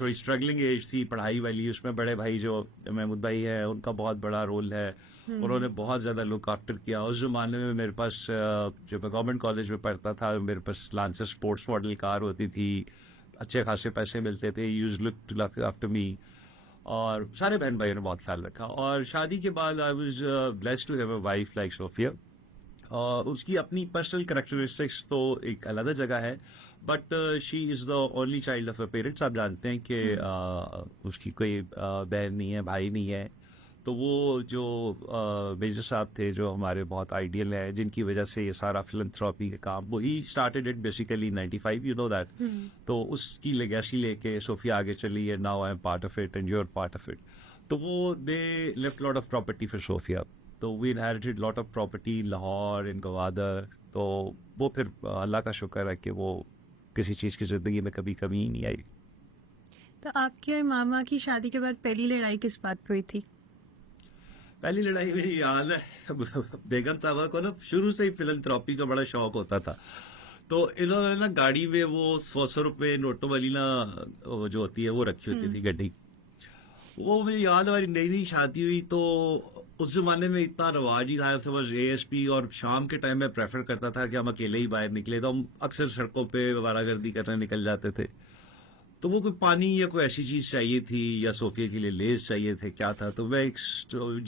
थोड़ी स्ट्रगलिंग एज थी पढ़ाई वाली, उसमें बड़े भाई जो महमूद भाई है उनका बहुत बड़ा रोल है, उन्होंने बहुत ज़्यादा लुक आफ्टर किया। उस ज़माने में मेरे पास जब मैं गवर्नमेंट कॉलेज में पढ़ता था, मेरे पास लांसर स्पोर्ट्स मॉडल कार होती थी, अच्छे खासे पैसे मिलते थे, use look to look after me. और सारे बहन भाइयों ने बहुत ख्याल रखा। और शादी के बाद I was blessed to have a wife like Sophia. और उसकी अपनी पर्सनल करेक्टरिस्टिक्स तो एक अलग जगह है, but she is the only child of a parents. आप जानते हैं कि उसकी कोई बहन नहीं है, भाई नहीं है। तो वो जो मेजर साहब थे, जो हमारे बहुत आइडियल है, जिनकी वजह से ये सारा फिलंथ्रॉपी का काम, वो he started it basically 95, you know that. तो उसकी लेगेसी लेके सोफिया आगे चली है, now I am part of it and you are part of it. तो वो they left lot of property for Sofia. तो we inherited lot of property Lahore in Gwadar. तो वो फिर अल्लाह का शुक्र है कि वो किसी चीज़ की ज़िंदगी में कभी कमी ही नहीं आई। तो आपके मामा की शादी के बाद पहली लड़ाई किस बात पे हुई थी? पहली लड़ाई मेरी याद है, बेगम साहबा को ना शुरू से ही फिलंथ्रॉपी का बड़ा शौक होता था। तो इन्होंने ना गाड़ी में वो 100 रुपए नोटों वाली ना वो जो होती है वो रखी होती थी गड्डी। वो मुझे याद है, हमारी नई नई शादी हुई तो उस जमाने में इतना रवाज ही था, तो बस एएसपी। और शाम के टाइम में प्रेफर करता था कि हम अकेले ही बाहर निकले, तो हम अक्सर सड़कों पे आवारागर्दी करने निकल जाते थे। तो वो कोई पानी या कोई ऐसी चीज चाहिए थी, या सोफिया के लिए लेस चाहिए थे, क्या था। तो मैं एक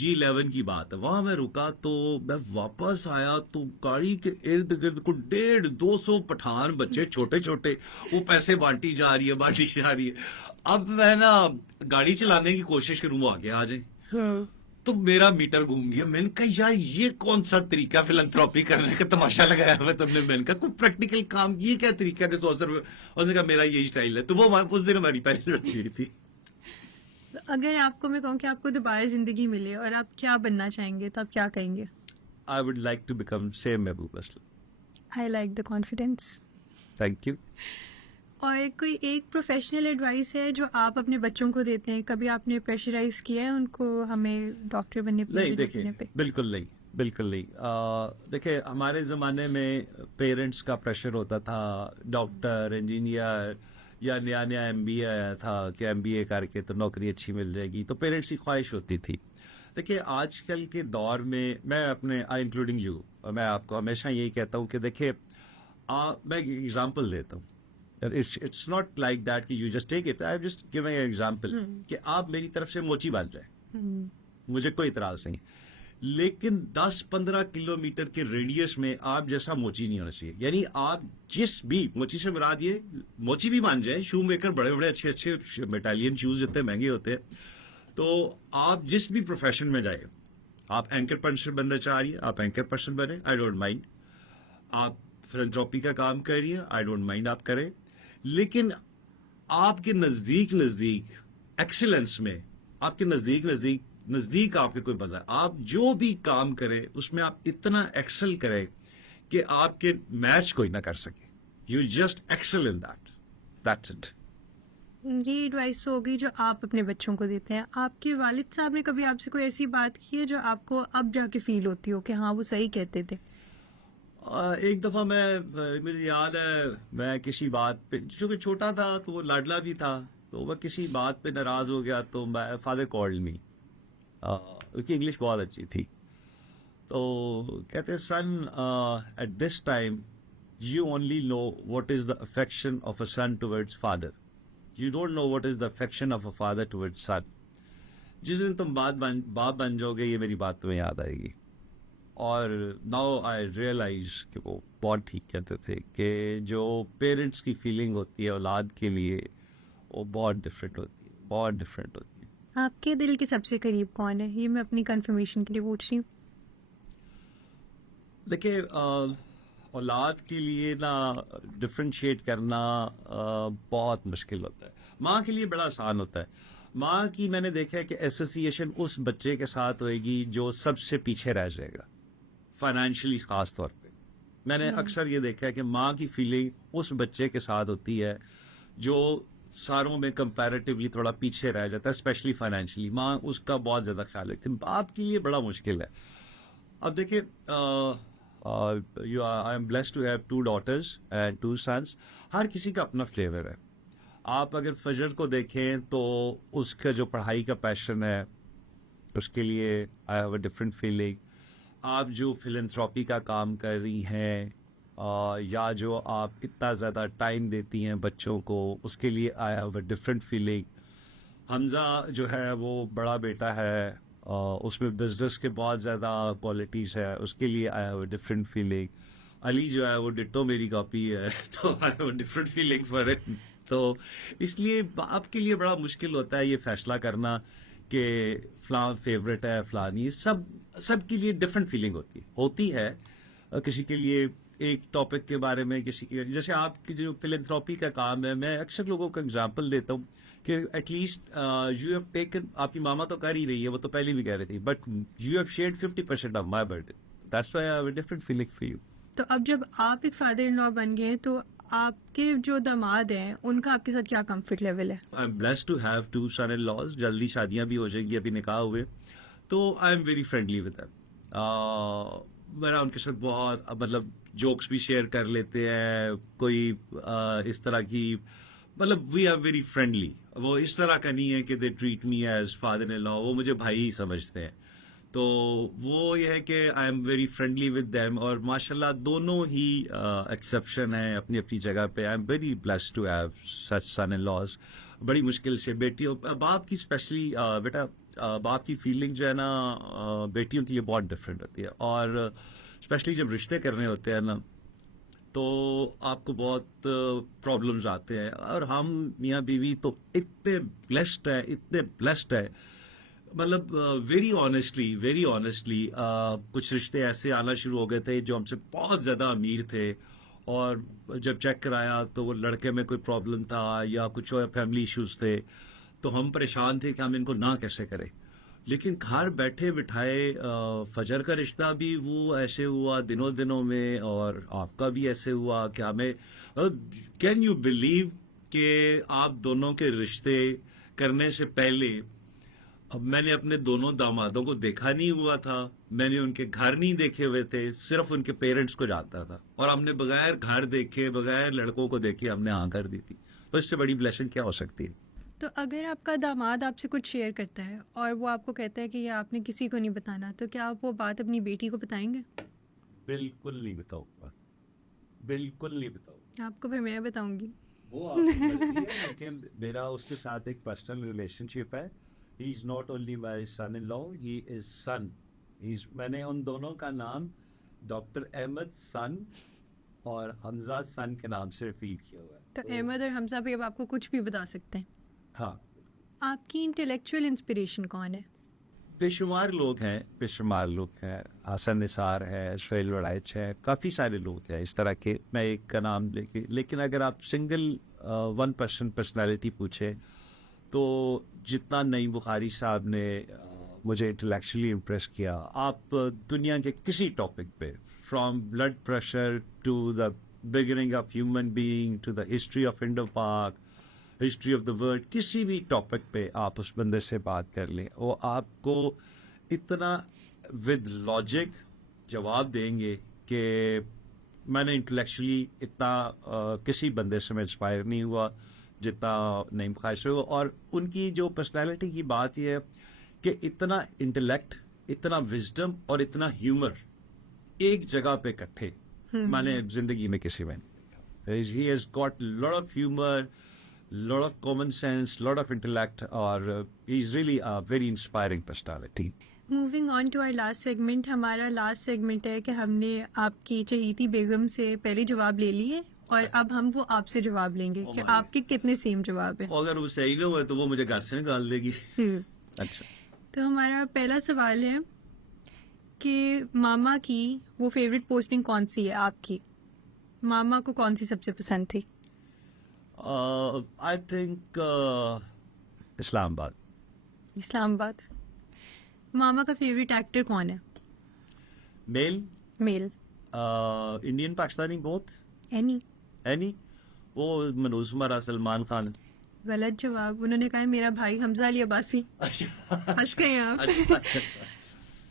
G11 की बात है, वहां मैं रुका, तो मैं वापस आया तो गाड़ी के इर्द गिर्द को 150-200 पठान बच्चे छोटे छोटे, वो पैसे बांटी जा रही है। अब मैं ना गाड़ी चलाने की कोशिश करूं, वो आगे आ जाए, तो मेरा मीटर घूम गया। मैंने कहा यार ये कौन सा तरीका फिलंथ्रॉपी करने का तमाशा लगाया हुआ तुमने। मैंने कहा कोई प्रैक्टिकल काम, ये क्या तरीका के 100 रुपए। उसने कहा मेरा यही स्टाइल है। तो वो उस दिन हमारी पहली लड़की थी। तो अगर आपको मैं कहूँ कि आपको दोबारा जिंदगी मिले और आप क्या बनना चाहेंगे, तो आप क्या कहेंगे? I would like to become same Mahboob Aslam. I like the confidence. Thank you. और कोई एक प्रोफेशनल एडवाइस है जो आप अपने बच्चों को देते हैं? कभी आपने प्रेशराइज किया है उनको हमें डॉक्टर बनने पे, नहीं, इंजीनियर देखिए बनने पे? बिल्कुल नहीं, बिल्कुल नहीं। देखिए हमारे ज़माने में पेरेंट्स का प्रेशर होता था, डॉक्टर, इंजीनियर, या नया नया एमबीए आया था कि एमबीए करके तो नौकरी अच्छी मिल जाएगी, तो पेरेंट्स की ख्वाहिश होती थी। देखिए आजकल के दौर में मैं अपने आई इंक्लूडिंग यू, मैं आपको हमेशा यही कहता हूँ कि देखिए मैं एक एग्जांपल देता हूँ। इट्स नॉट लाइक दैट कि you just take it, I just give an example कि आप मेरी तरफ से मोची बन जाए, मुझे कोई इतराज नहीं, लेकिन 10-15 किलोमीटर के रेडियस में आप जैसा मोची नहीं होना चाहिए। यानी आप जिस भी मोची से मुराद ये मोची भी मान जाए, शू मेकर बड़े बड़े अच्छे अच्छे मेटालियन शूज इतने महंगे होते हैं। तो आप जिस भी प्रोफेशन में जाए, आप एंकर पर्सन बनना चाह रही है, आप एंकर पर्सन बने, आई डोंट माइंड। आप फिलंथ्रॉपी का काम कर रही है, आई डोंट माइंड, आप करें। लेकिन आपके नजदीक एक्सीलेंस में, आपके नजदीक आपके कोई बंदा है, आप जो भी काम करें उसमें आप इतना एक्सेल करें कि आपके मैच कोई ना कर सके। You just excel in that's it. ये एडवाइस हो गई जो आप अपने बच्चों को देते हैं। आपके वालिद साहब ने कभी आपसे कोई ऐसी बात की है जो आपको अब जाके फील होती हो कि हाँ वो सही कहते थे? एक दफा मुझे याद है, मैं किसी बात पे, चूंकि छोटा था तो वो लाडला भी था, तो मैं किसी बात पे नाराज हो गया, तो मैं फादर कॉल्ड मी, उसकी इंग्लिश बहुत अच्छी थी। तो कहते son, at this time you only know what is the affection of a son towards father, you don't know what is the affection of a father towards son. जिस दिन तुम बाप बन जाओगे, ये मेरी बात तुम्हें याद आएगी. और नाउ आई रियलाइज कि वो बहुत ठीक कहते थे कि जो पेरेंट्स की फीलिंग होती है औलाद के लिए, वो बहुत डिफरेंट होती है, बहुत डिफरेंट होती है. आपके दिल के सबसे करीब कौन है? ये मैं अपनी कंफर्मेशन के लिए पूछ रही हूँ. देखिए, औलाद के लिए ना डिफ्रेंशिएट करना बहुत मुश्किल होता है. माँ के लिए बड़ा आसान होता है. माँ की मैंने देखा है कि एसोसिएशन उस बच्चे के साथ होएगी जो सबसे पीछे रह जाएगा, फाइनेंशियली खास तौर पे. मैंने अक्सर ये देखा है कि माँ की फीलिंग उस बच्चे के साथ होती है जो सारों में कंपैरेटिवली थोड़ा पीछे रह जाता है, स्पेशली फाइनेंशियली. माँ उसका बहुत ज्यादा ख्याल रखती है. बाप के लिए बड़ा मुश्किल है. अब देखिए, I am blessed to have 2 daughters and 2 sons. हर किसी का अपना फ्लेवर है. आप अगर फजर को देखें तो उसका जो पढ़ाई का पैशन है, उसके लिए I have a different feeling. आप जो फिलैंथ्रोपी का काम कर रही हैं, या जो आप इतना ज़्यादा टाइम देती हैं बच्चों को, उसके लिए I have a different feeling. Hamza जो है वो बड़ा बेटा है, उसमें बिजनेस के बहुत ज़्यादा क्वालिटीज़ है, उसके लिए I have a different feeling. Ali जो है वो डिट्टो मेरी कॉपी है, तो I have a different feeling for it. तो इसलिए बाप के लिए बड़ा मुश्किल होता है ये फैसला करना कि फलां फेवरेट है, फलानी. सब के लिए डिफरेंट फीलिंग होती है. किसी के लिए एक टॉपिक के बारे में, किसी के जैसे आपकी जो फिलैंथ्रोपी का काम है, मैं अक्सर लोगों को एग्जांपल देता हूँ कि एटलीस्ट यू हैव टेकन, आपकी मामा तो कर ही रही है, वो तो पहले भी कह रही थी, but you have shared 50% of my birthday. That's why I have a different feeling for you. तो अब जब आप एक फादर इन लॉ बन गए, तो आपके जो दामाद हैं उनका आपके साथ क्या कंफर्ट लेवल है? I am blessed to have 2 son-in-laws. जल्दी शादियां भी हो जाएंगी, अभी निकाह हुए. तो आई am very friendly with them. मेरा उनके साथ बहुत मतलब जोक्स भी शेयर कर लेते हैं. कोई इस तरह की, मतलब वी आर वेरी फ्रेंडली. वो इस तरह का नहीं है कि they treat me as father in law. वो मुझे भाई ही समझते हैं. तो वो ये है कि I am very friendly with them. और माशाल्लाह दोनों ही एक्सेप्शन है अपनी अपनी जगह पे. I am very blessed to have such son in laws. बड़ी मुश्किल से बेटियों, बाप की स्पेशली बेटा, बाप की फीलिंग जो है ना बेटियों के लिए बहुत डिफरेंट होती है. और स्पेशली जब रिश्ते करने होते हैं ना, तो आपको बहुत प्रॉब्लम्स आते हैं. और हम मियाँ बीवी तो इतने ब्लेस्ड है. मतलब वेरी ऑनेस्टली कुछ रिश्ते ऐसे आना शुरू हो गए थे जो हमसे बहुत ज्यादा अमीर थे, और जब चेक कराया तो वो लड़के में कोई प्रॉब्लम था या कुछ और फैमिली इश्यूज थे, तो हम परेशान थे कि हम इनको ना कैसे करें. लेकिन घर बैठे बिठाए फजर का रिश्ता भी वो ऐसे हुआ दिनों में, और आपका भी ऐसे हुआ कि हमें, कैन यू बिलीव कि आप दोनों के रिश्ते करने से पहले अब मैंने अपने दोनों दामादों को देखा नहीं हुआ था, मैंने उनके घर नहीं देखे हुए थे, सिर्फ उनके पेरेंट्स को जानता था. और हमने बगैर घर देखे, बगैर लड़कों को देखे हमने हाँ कर दी थी. तो इससे बड़ी ब्लेसिंग क्या हो सकती है? तो अगर आपका दामाद आपसे कुछ शेयर करता है और वो आपको कहता है कि ये आपने किसी को नहीं बताना, तो क्या आप वो बात अपनी बेटी को बताएंगे? बिल्कुल नहीं बताऊंगा, बिल्कुल नहीं बताऊंगा. आपको फिर मैं बताऊंगी. वो आपकी मर्जी है, लेकिन मेरा उसके साथ एक पर्सनल रिलेशनशिप है. He is not only my son in law, he is son. मैंने उन दोनों का नाम डॉक्टर अहमद सन और हमजा सन के नाम से रिपीट किया हुआ है. तो अहमद और हमजा भी अब आपको कुछ भी बता सकते हैं. हाँ, आपकी इंटेलेक्चुअल इंस्पिरेशन कौन है? बेशुमार लोग हैं. हसन निसार है, सुहेल वड़ाइच है, काफ़ी सारे लोग हैं इस तरह के. मैं एक का नाम लेकिन अगर आप सिंगल 1% पर्सनैलिटी पूछे तो जितना नईम बुखारी साहब ने मुझे इंटेलेक्चुअली इम्प्रेस किया, आप दुनिया के किसी टॉपिक पे, from blood pressure to the beginning of human being to the history of Indo Pak, history of the world, किसी भी टॉपिक पे आप उस बंदे से बात कर लें, वो आपको इतना विद लॉजिक जवाब देंगे कि मैंने इंटेलेक्चुअली इतना किसी बंदे से मैं इंस्पायर नहीं हुआ जितना नईम बुखारी से हुआ. और उनकी जो पर्सनैलिटी की बात यह है कि इतना इंटेलेक्ट, इतना विजडम और इतना ह्यूमर एक जगह पे इकट्ठे मैंने जिंदगी में किसी में नहीं देखा. He has got lot of humour, lot of common sense, lot of intellect, और he's really a very inspiring personality. Moving on to our last segment, हमारा लास्ट सेगमेंट है कि हमने आपकी चहीती बेगम से पहले जवाब ले लिए और अब हम वो आपसे जवाब लेंगे कि आपके कितने सेम जवाब हैं. अगर वो सही ना हुआ तो वो मुझे घर से निकाल देगी. अच्छा. तो हमारा पहला सवाल है कि मामा की वो फेवरेट पोस्टिंग कौन सी है आपकी? मामा को कौन सी सबसे पसंद थी? I think Islamabad. इस्लामाबाद. मामा का फेवरेट एक्टर कौन है? Male, male. Indian, Pakistani, both. Any. वो मनोज हमारा सलमान खान. गलत जवाब. उन्होंने कहा मेरा भाई हमजा अली अब्बासी. हंस गए आप. अच्छा.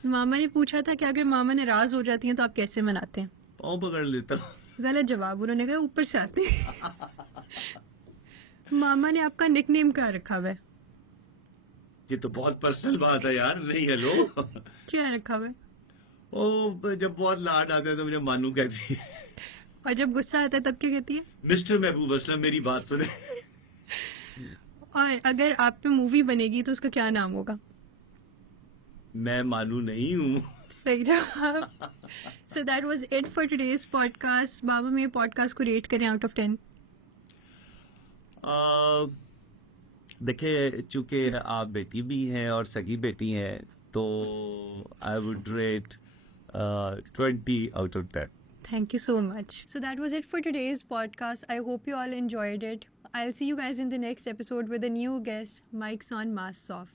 मामा ने पूछा था कि अगर मामा नाराज हो जाती हैं तो आप कैसे मनाते हैं? पाँव पकड़ लेता. गलत जवाब. उन्होंने कहा ऊपर से आते हैं. मामा ने आपका निकनेम क्या रखा हुआ है? ये तो बहुत पर्सनल बात है यार. नहीं, हेलो. क्या रखा हुआ है? ओ, जब बहुत लाड आते हैं तो मुझे मानू कहती है. और जब गुस्सा आता है तब क्या कहती है? मिस्टर महबूब असलम, मेरी बात सुने. और अगर आप पे मूवी बनेगी तो उसका क्या नाम होगा? मैं मानू नहीं हूँ. सही जवाब. So that was it for today's podcast. बाबा मेरे पॉडकास्ट को रेट करें आउट ऑफ 10. देखिए, चूंकि आप बेटी भी हैं और सगी बेटी हैं, तो आई would rate 20 out of 10. Thank you so much. So that was it for today's podcast. I hope you all enjoyed it. I'll see you guys in the next episode with a new guest. Mics on, masks off.